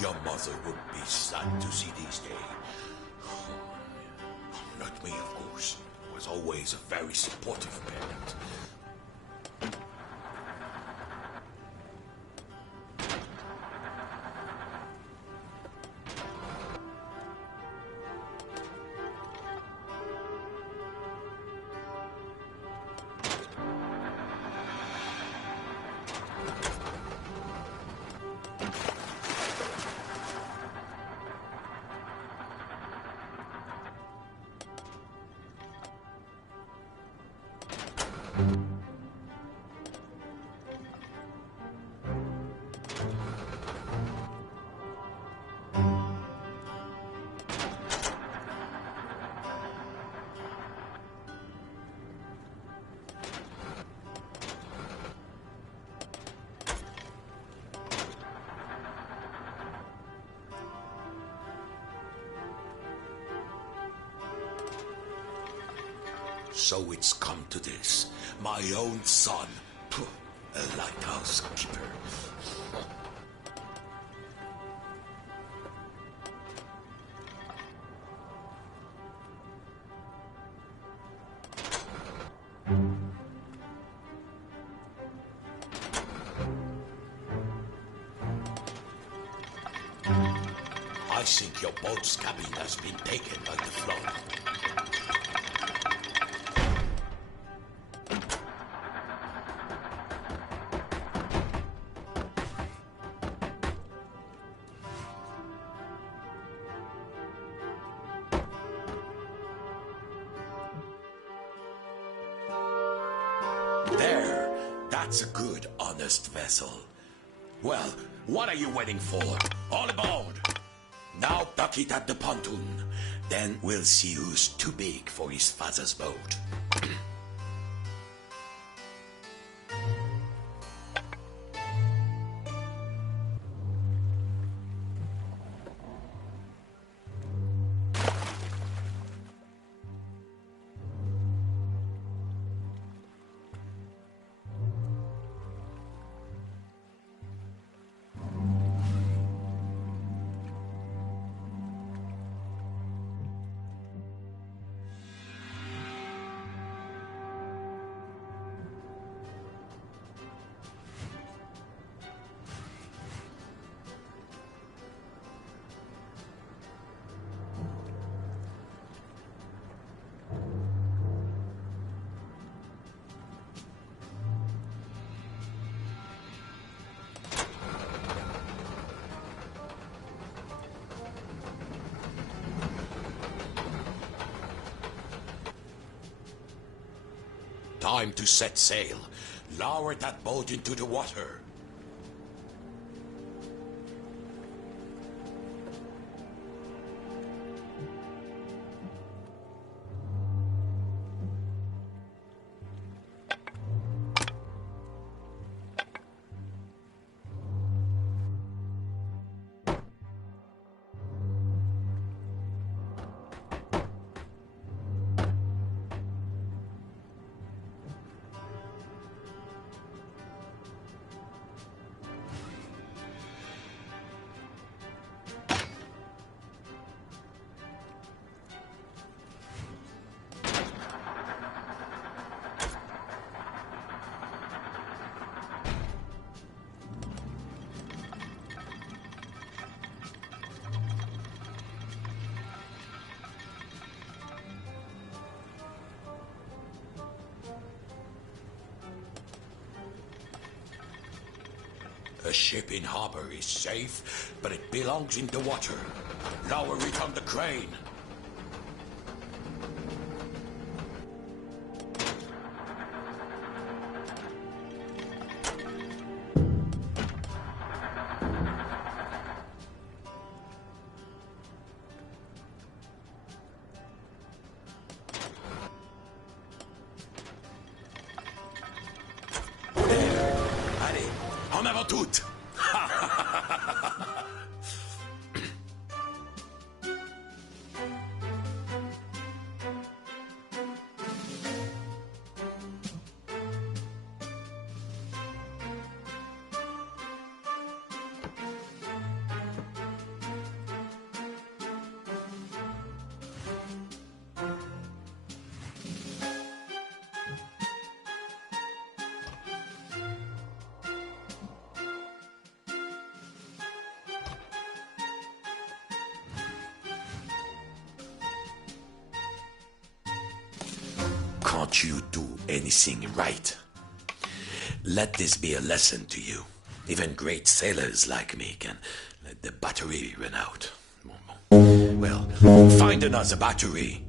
Your mother would be sad to see this day. Not me, of course. Was always a very supportive parent. So it's come to this. My own son. Phew. a lighthouse keeper. I think your boat's cabin has been taken by the flood. There, that's a good, honest vessel. Well, what are you waiting for? All aboard! Now dock it at the pontoon. Then we'll see who's too big for his father's boat. Time to set sail. Lower that boat into the water. A ship in harbor is safe, but it belongs in the water. Lower it on the crane. Allez, en avant toutes! Can't you do anything right? Let this be a lesson to you. Even great sailors like me can let the battery run out. Well, find another battery.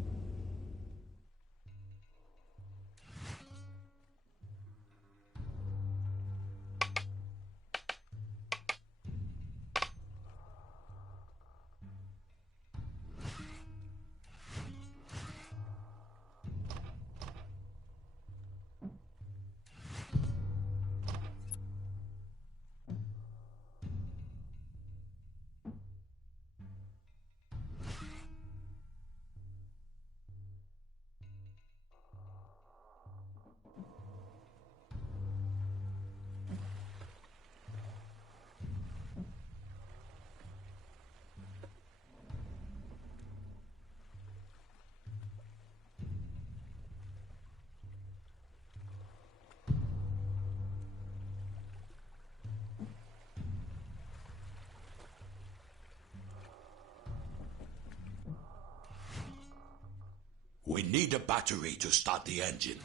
We need a battery to start the engine.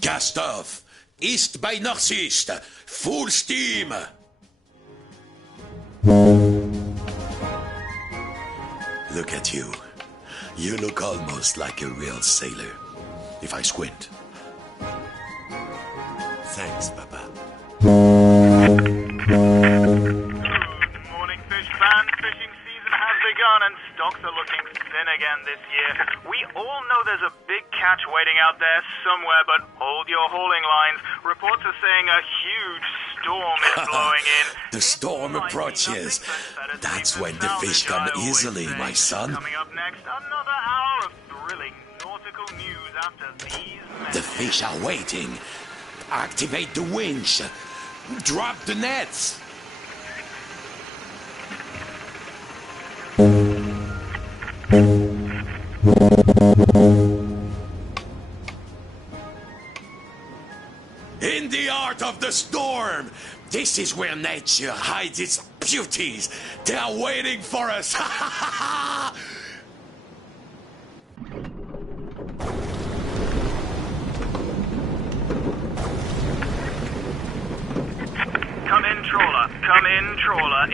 Cast off! East by northeast! Full steam! Look at you. You look almost like a real sailor. If I squint. Thanks, Papa. Good morning, fish fans. Fishing season has begun and stocks are looking thin again this year. We all know there's a big catch waiting out there somewhere, but hold your hauling lines. Reports are saying a huge storm is blowing in. The storm approaches. That's when the fish come easily, my son. Coming up next, another hour of thrilling nautical news after these The messages. fish are waiting. Activate the winch. Drop the nets. In the heart of the storm. This is where nature hides its beauties. They are waiting for us. Come in, trawler. Come in, trawler.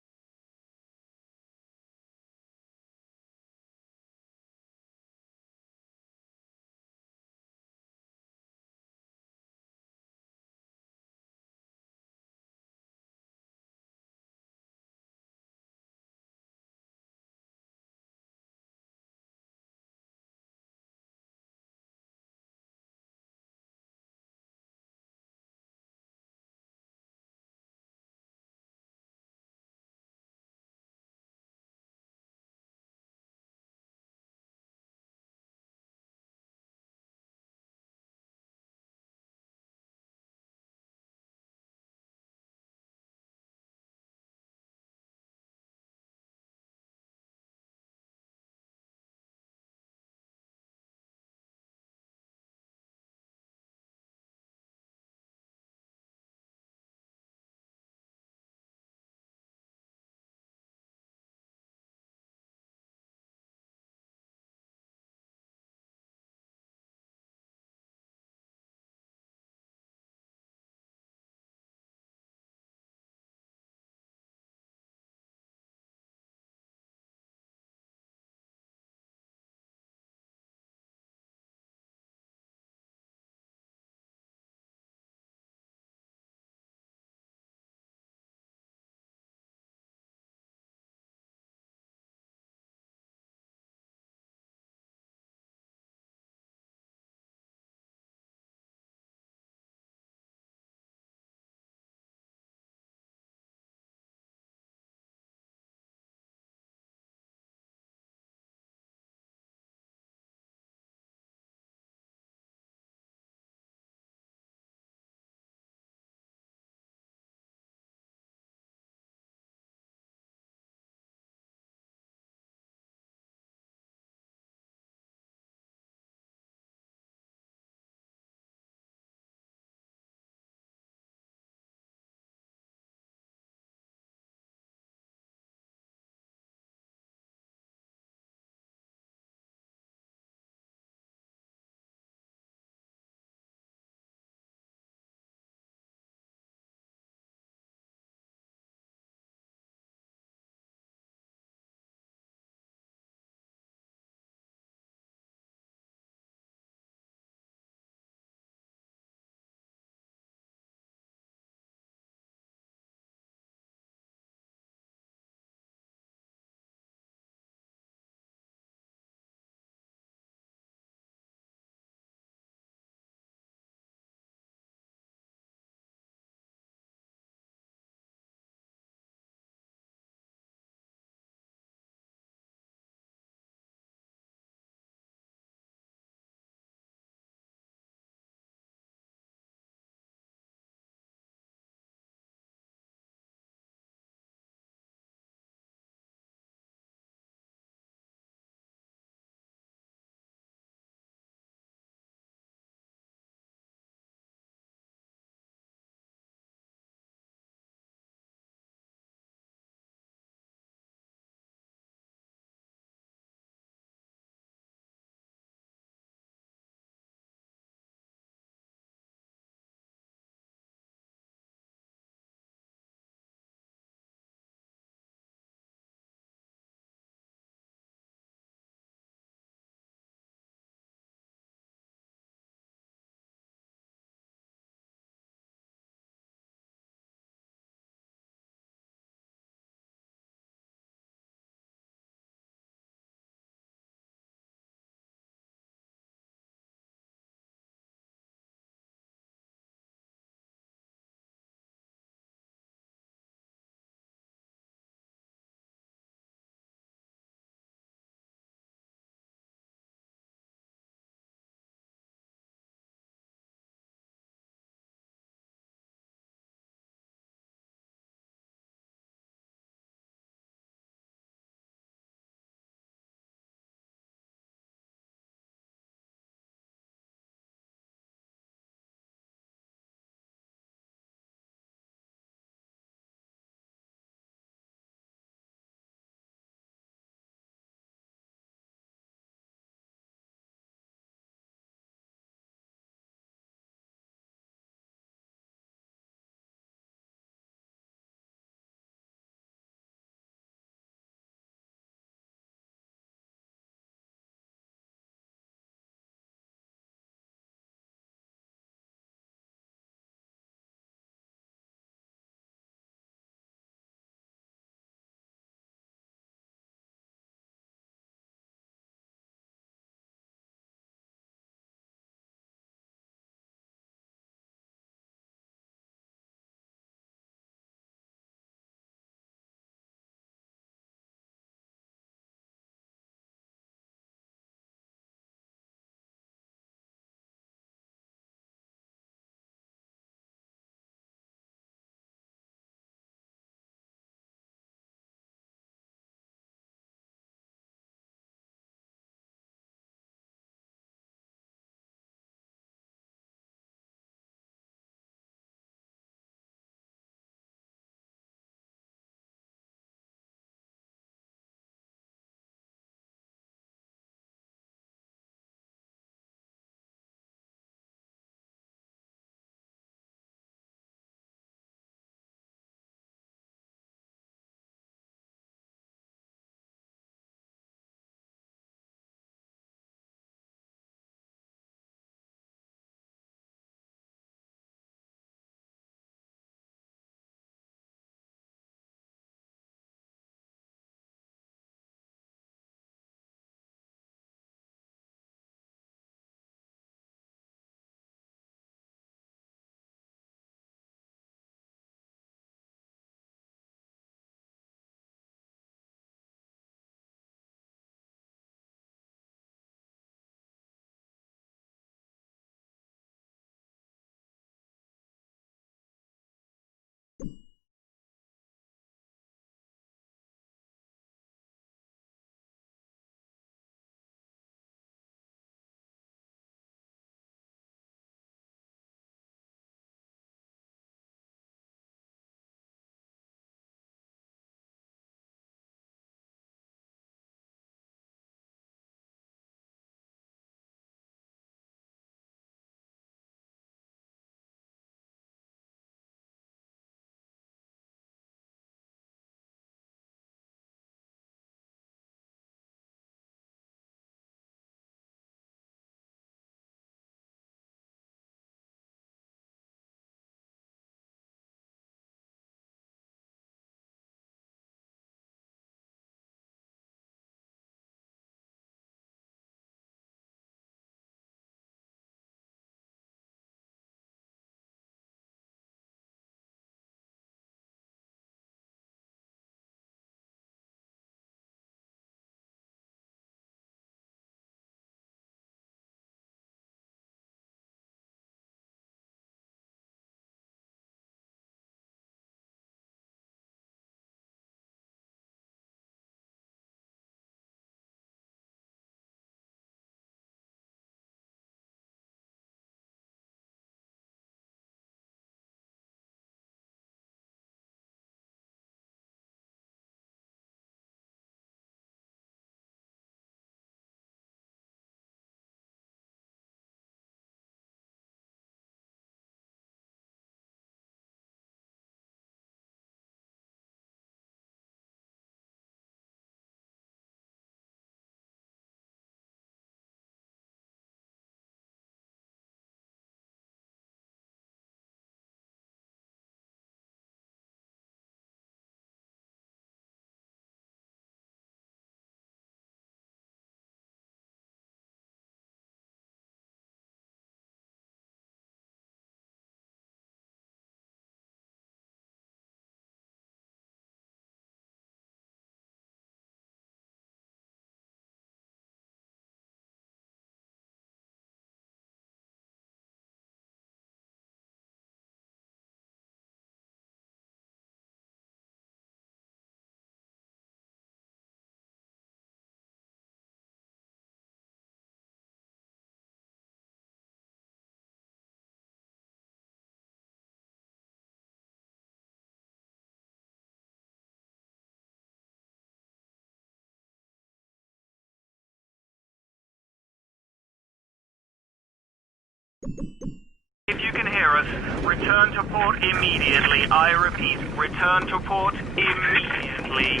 hear us, return to port immediately. I repeat, return to port immediately.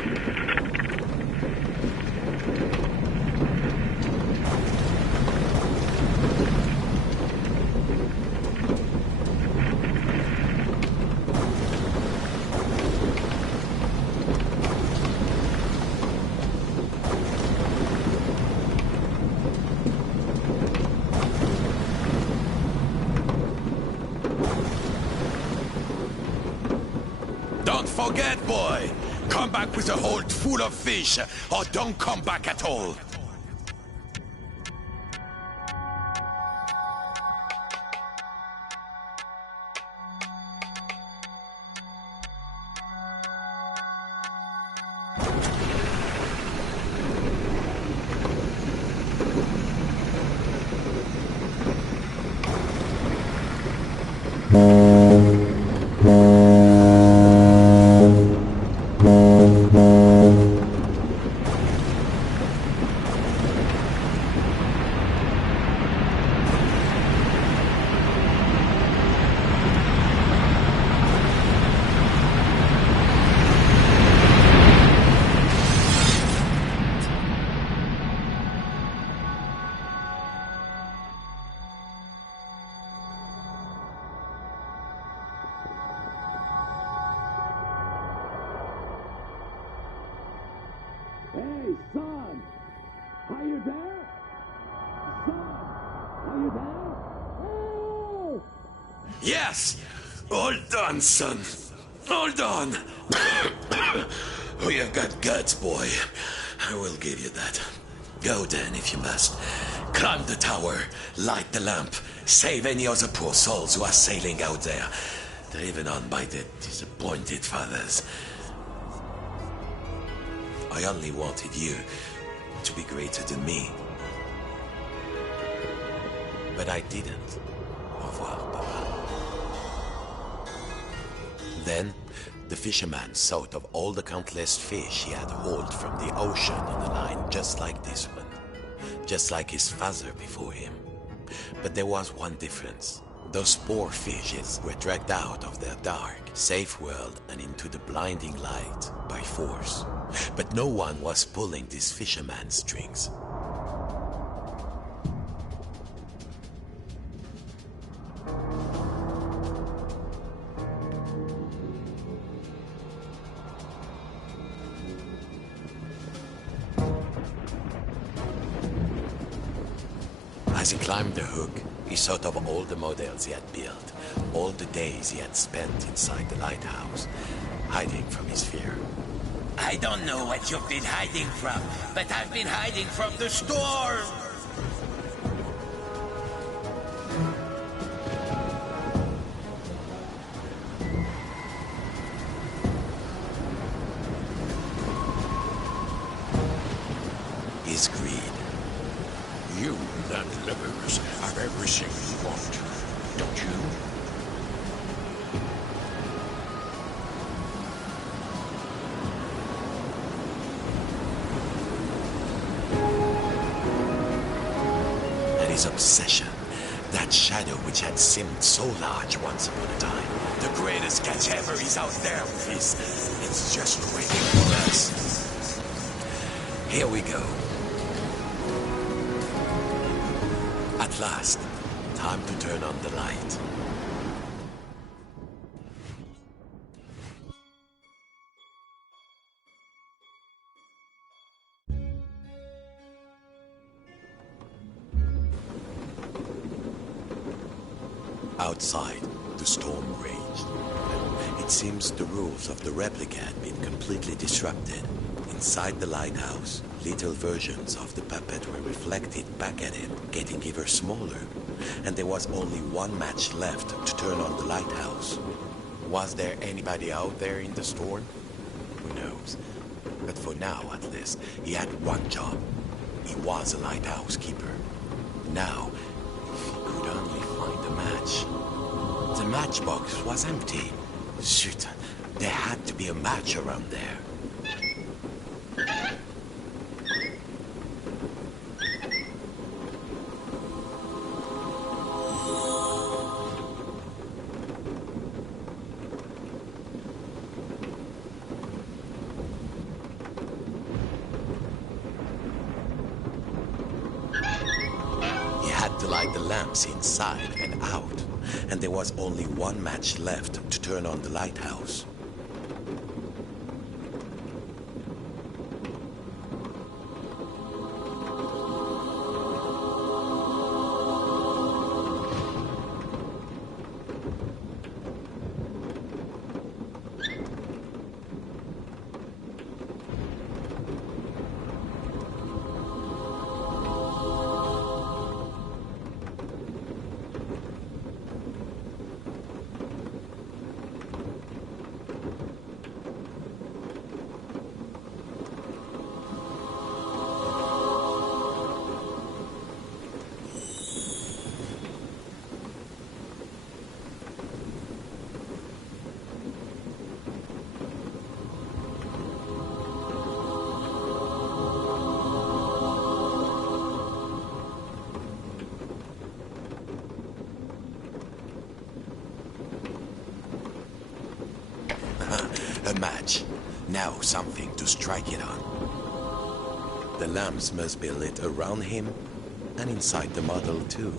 Don't forget, boy! Come back with a hold full of fish, or don't come back at all! Hey, son! Are you there? Son! Are you there? Oh! Yes! Hold on, son. Hold on. Oh, you've got guts, boy. I will give you that. Go then, if you must. Climb the tower, light the lamp, save any other poor souls who are sailing out there, driven on by their disappointed fathers. I only wanted you to be greater than me. But I didn't. Au revoir, Papa. Then, the fisherman thought of all the countless fish he had hauled from the ocean on the line just like this one. Just like his father before him. But there was one difference. Those poor fishes were dragged out of their dark, safe world and into the blinding light by force. But no one was pulling this fisherman's strings. As he climbed the hook, he thought of all the models he had built, all the days he had spent inside the lighthouse, hiding from his fear. I don't know what you've been hiding from, but I've been hiding from the storm! His greed. You landlubbers have everything you want, don't you? And his obsession, that shadow which had seemed so large once upon a time. The greatest catch ever is out there with his. It's just waiting for us. Here we go. At last, time to turn on the light. Outside, the storm raged. It seems the rules of the replica had been completely disrupted. Inside the lighthouse, little versions of the puppet were reflected back at him, getting ever smaller. And there was only one match left to turn on the lighthouse. Was there anybody out there in the storm? Who knows? But for now, at least, he had one job. He was a lighthouse keeper. Now, if he could only find a match. The matchbox was empty. Shoot, there had to be a match around there. to light the lamps inside and out, and there was only one match left to turn on the lighthouse. A match. Now something to strike it on. The lamps must be lit around him and inside the model too.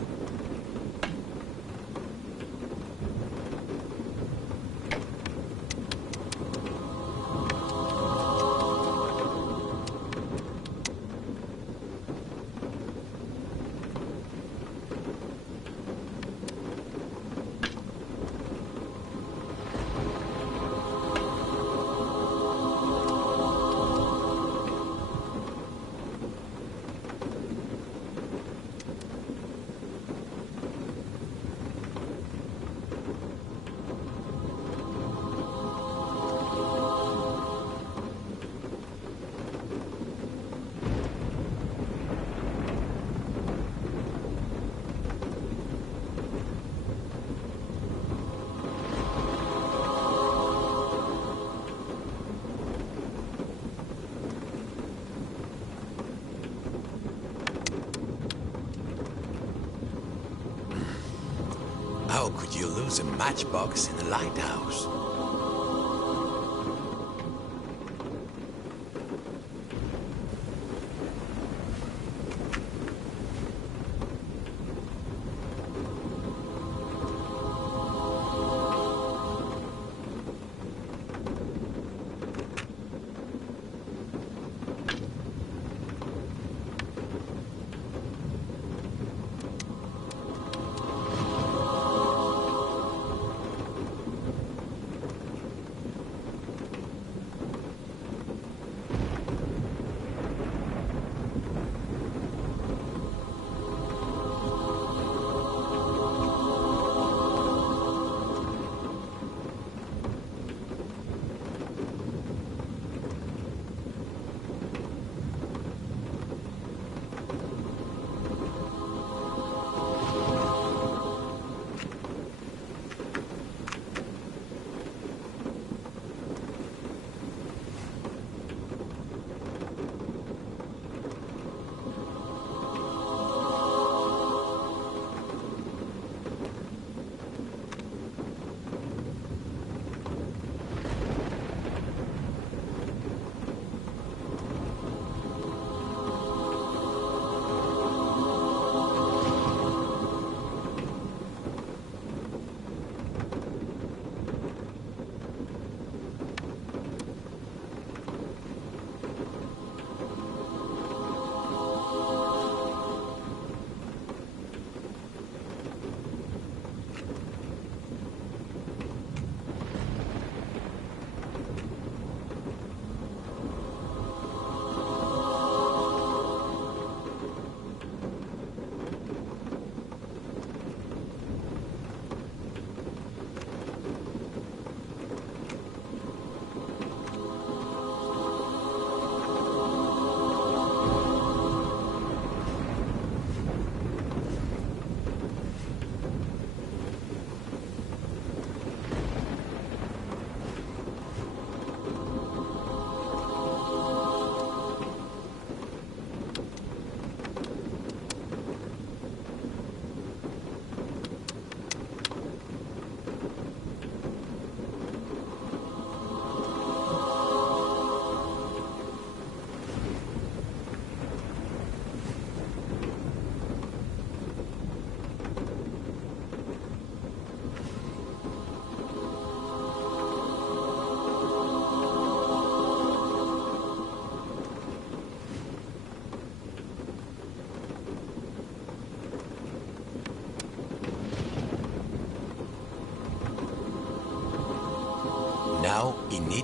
How could you lose a matchbox in a lighthouse?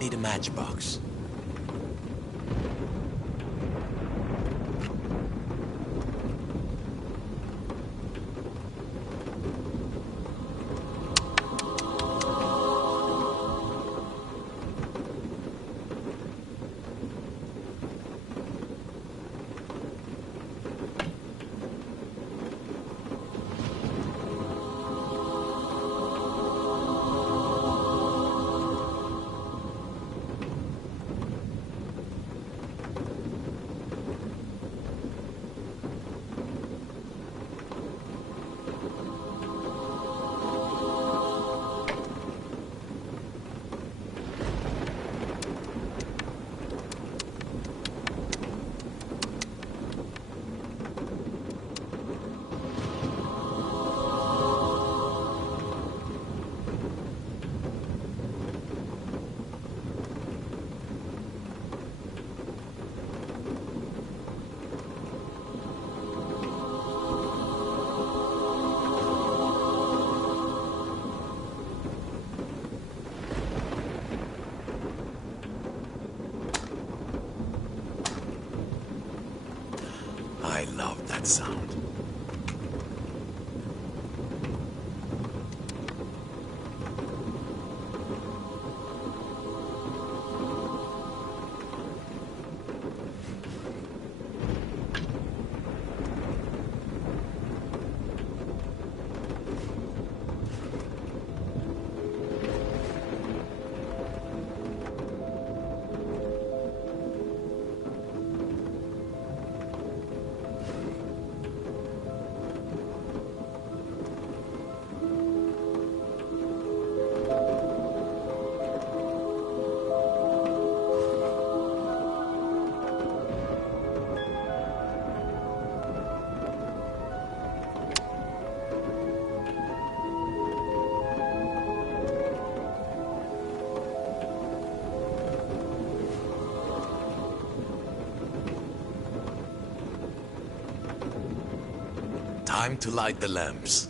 needed a matchbox. I love that sound. Time to light the lamps.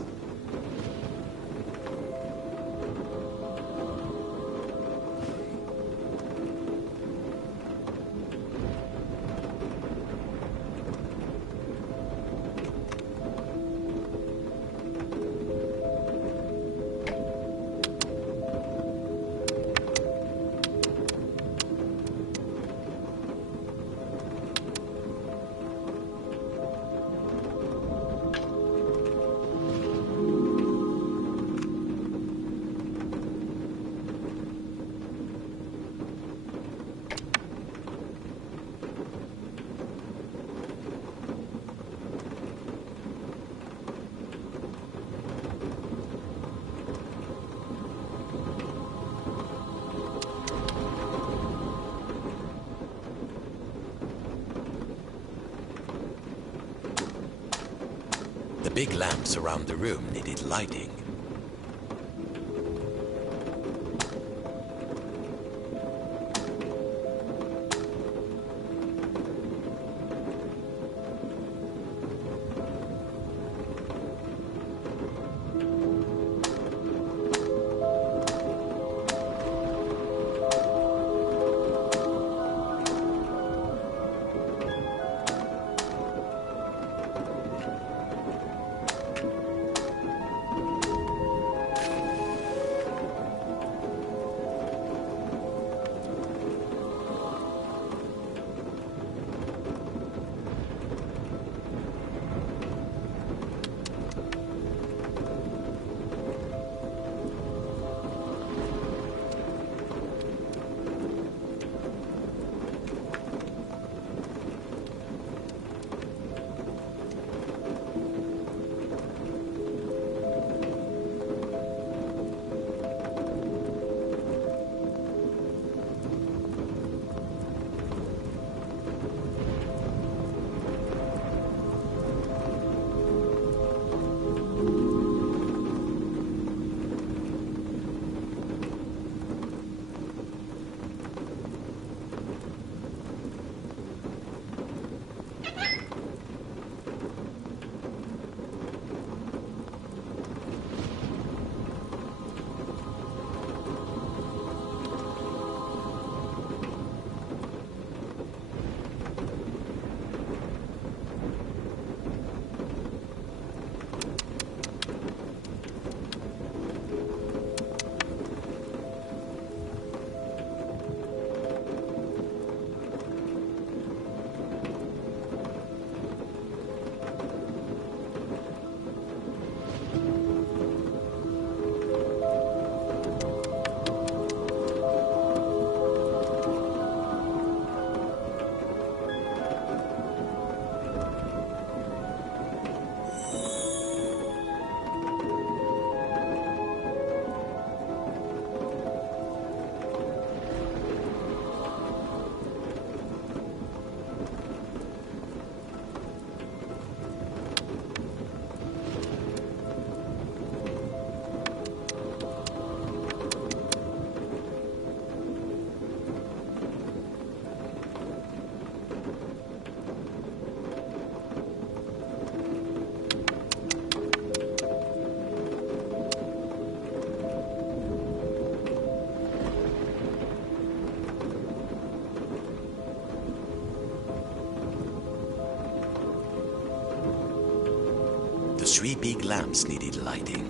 The big lamps around the room needed lighting. 3 big lamps needed lighting.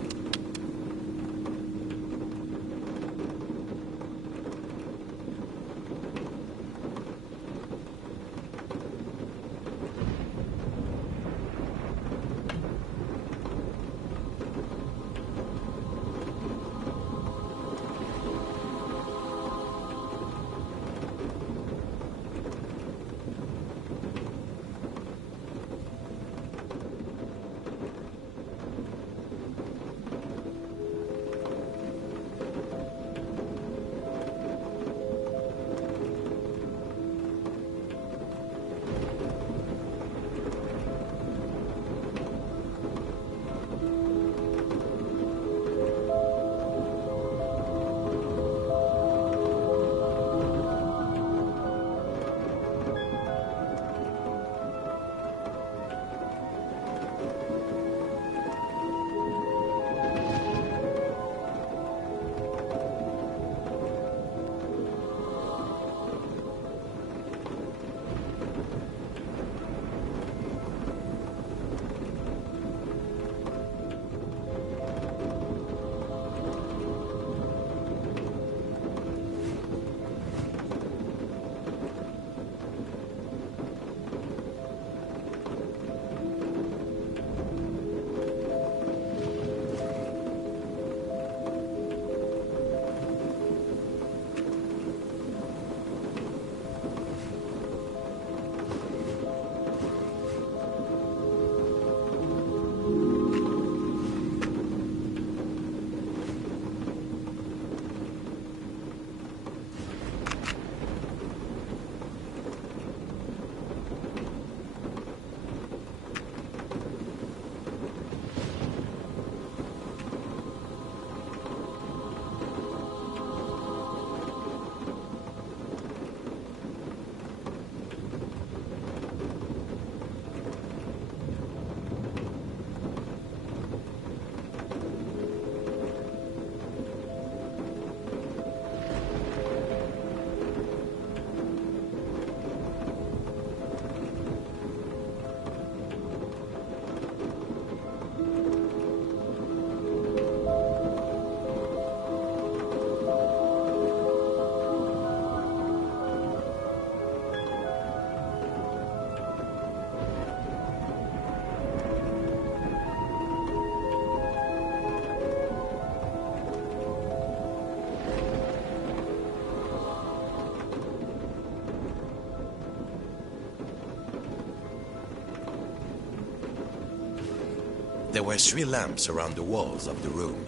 There were 3 lamps around the walls of the room.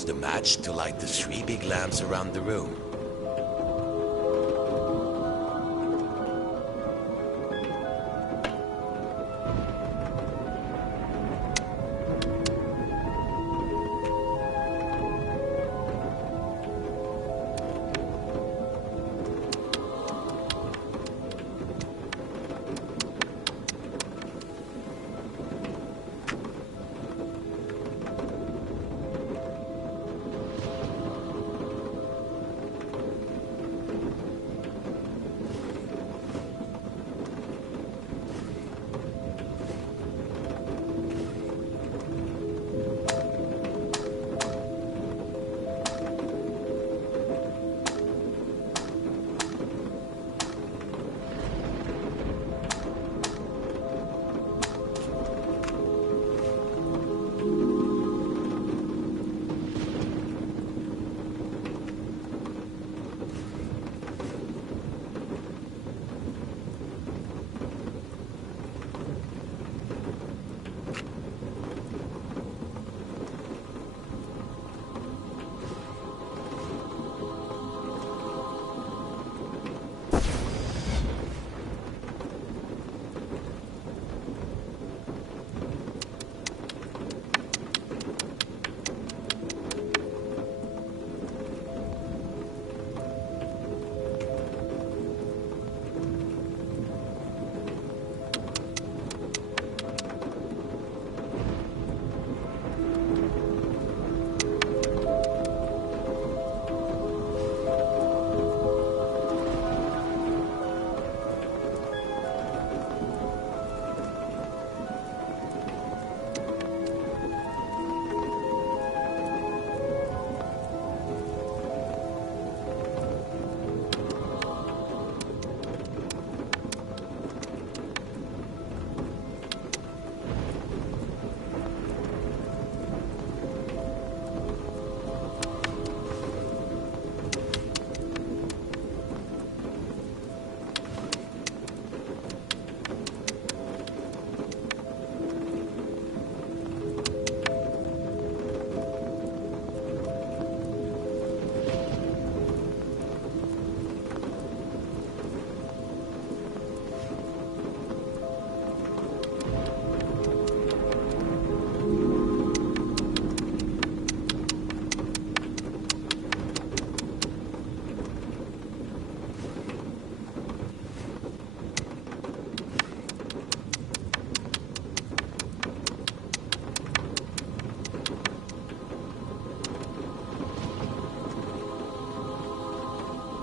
used the match to light the 3 big lamps around the room.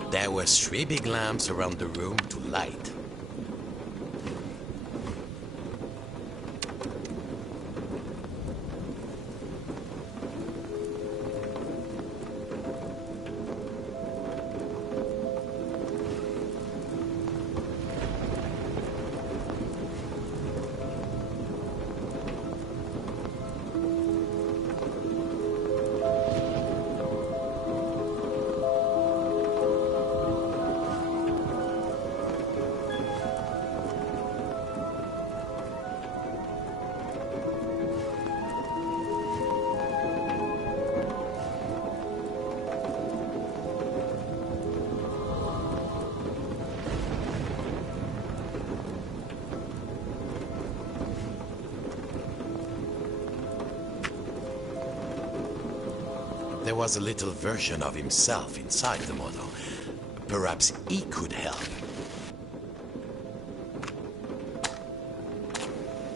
There were 3 big lamps around the room to light. There was a little version of himself inside the model. Perhaps he could help.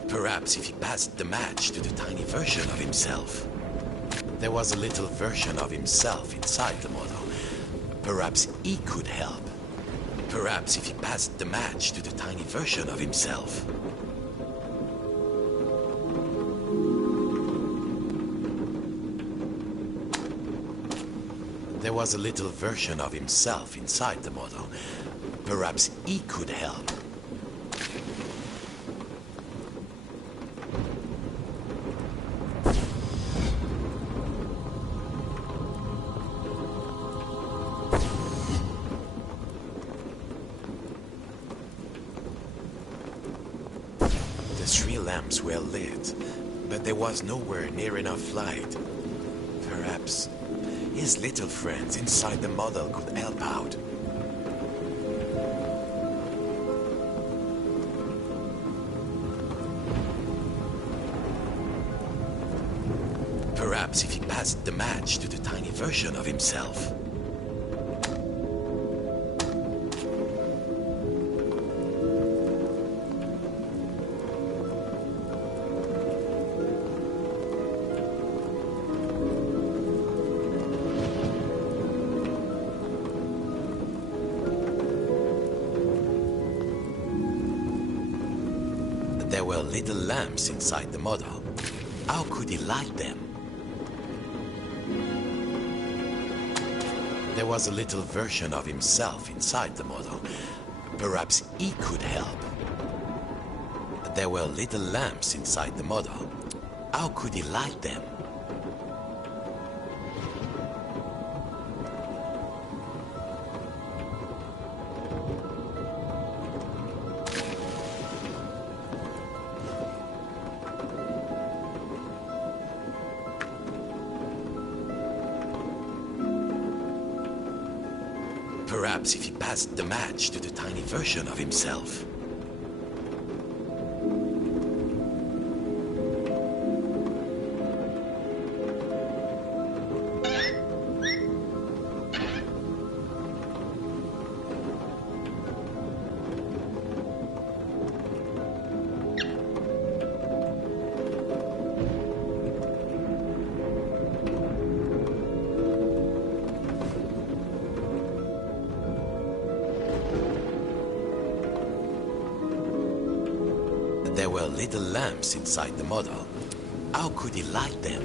Perhaps if he passed the match to the tiny version of himself. There was a little version of himself inside the model. Perhaps he could help. Perhaps if he passed the match to the tiny version of himself. There was a little version of himself inside the model. Perhaps he could help. The 3 lamps were lit, but there was nowhere near enough light. perhaps his little friends inside the model could help out. Perhaps if he passed the match to the tiny version of himself. There were little lamps inside the model. How could he light them? There was a little version of himself inside the model. Perhaps he could help. There were little lamps inside the model. How could he light them? Perhaps if he passed the match to the tiny version of himself. There were little lamps inside the model. How could he light them?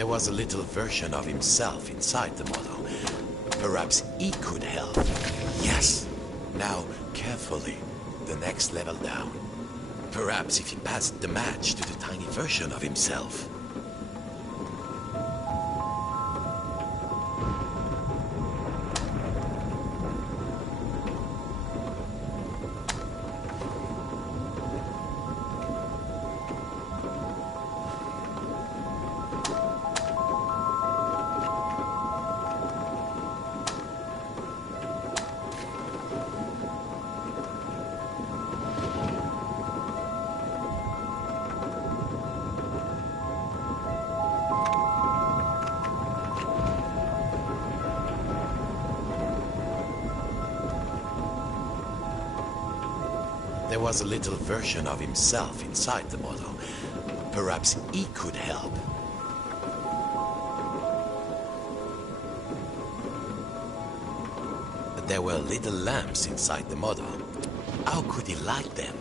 There was a little version of himself inside the model. Perhaps he could help. Yes. Now, carefully, the next level down. Perhaps if he passed the match to the tiny version of himself. There was a little version of himself inside the model. Perhaps he could help. There were little lamps inside the model. How could he light them?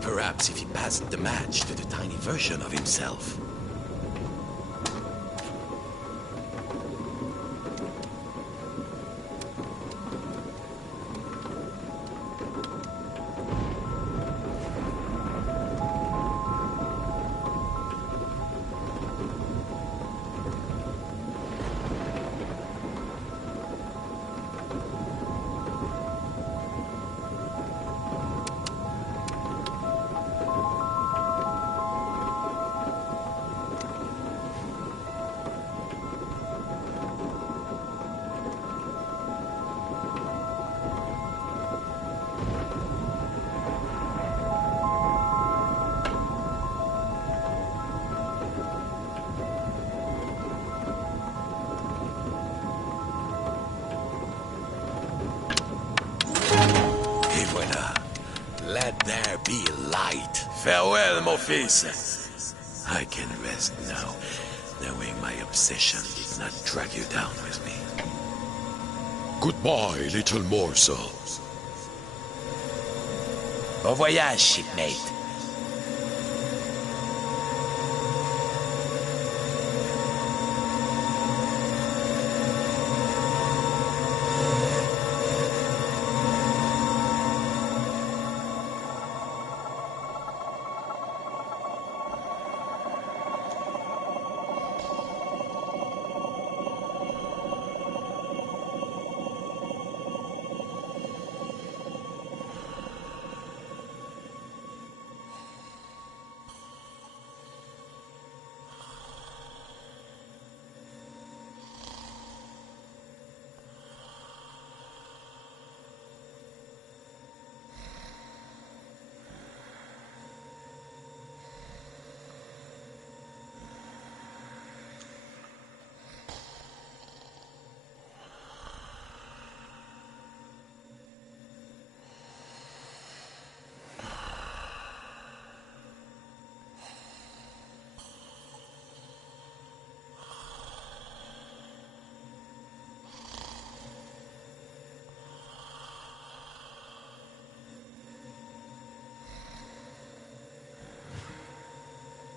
Perhaps if he passed the match to the tiny version of himself. Let there be light. Farewell, mon fils. I can rest now, knowing my obsession did not drag you down with me. Goodbye, little morsel. Bon voyage, shipmate.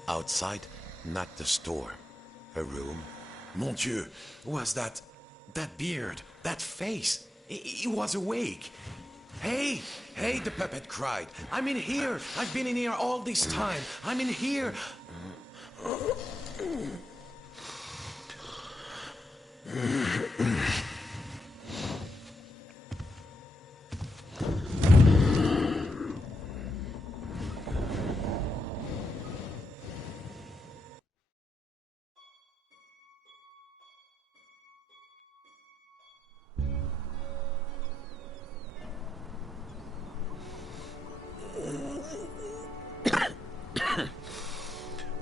Outside, not the store. A room. Mon Dieu, was that beard, that face? He was awake. Hey, the puppet cried. I'm in here. I've been in here all this time. I'm in here.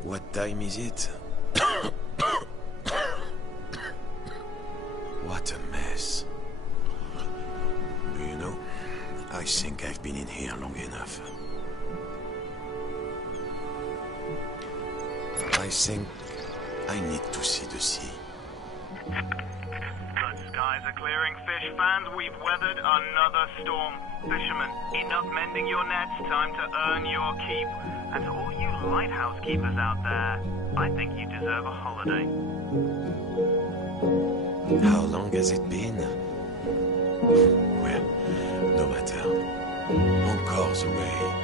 What time is it? What a mess. You know, I think I've been in here long enough. I think I need to see the sea. The skies are clearing, fish fans. We've weathered another storm. Fishermen, enough mending your nets. Time to earn your keep. And to all you lighthouse keepers out there, I think you deserve a holiday. How long has it been? Well, no matter. Encore the way.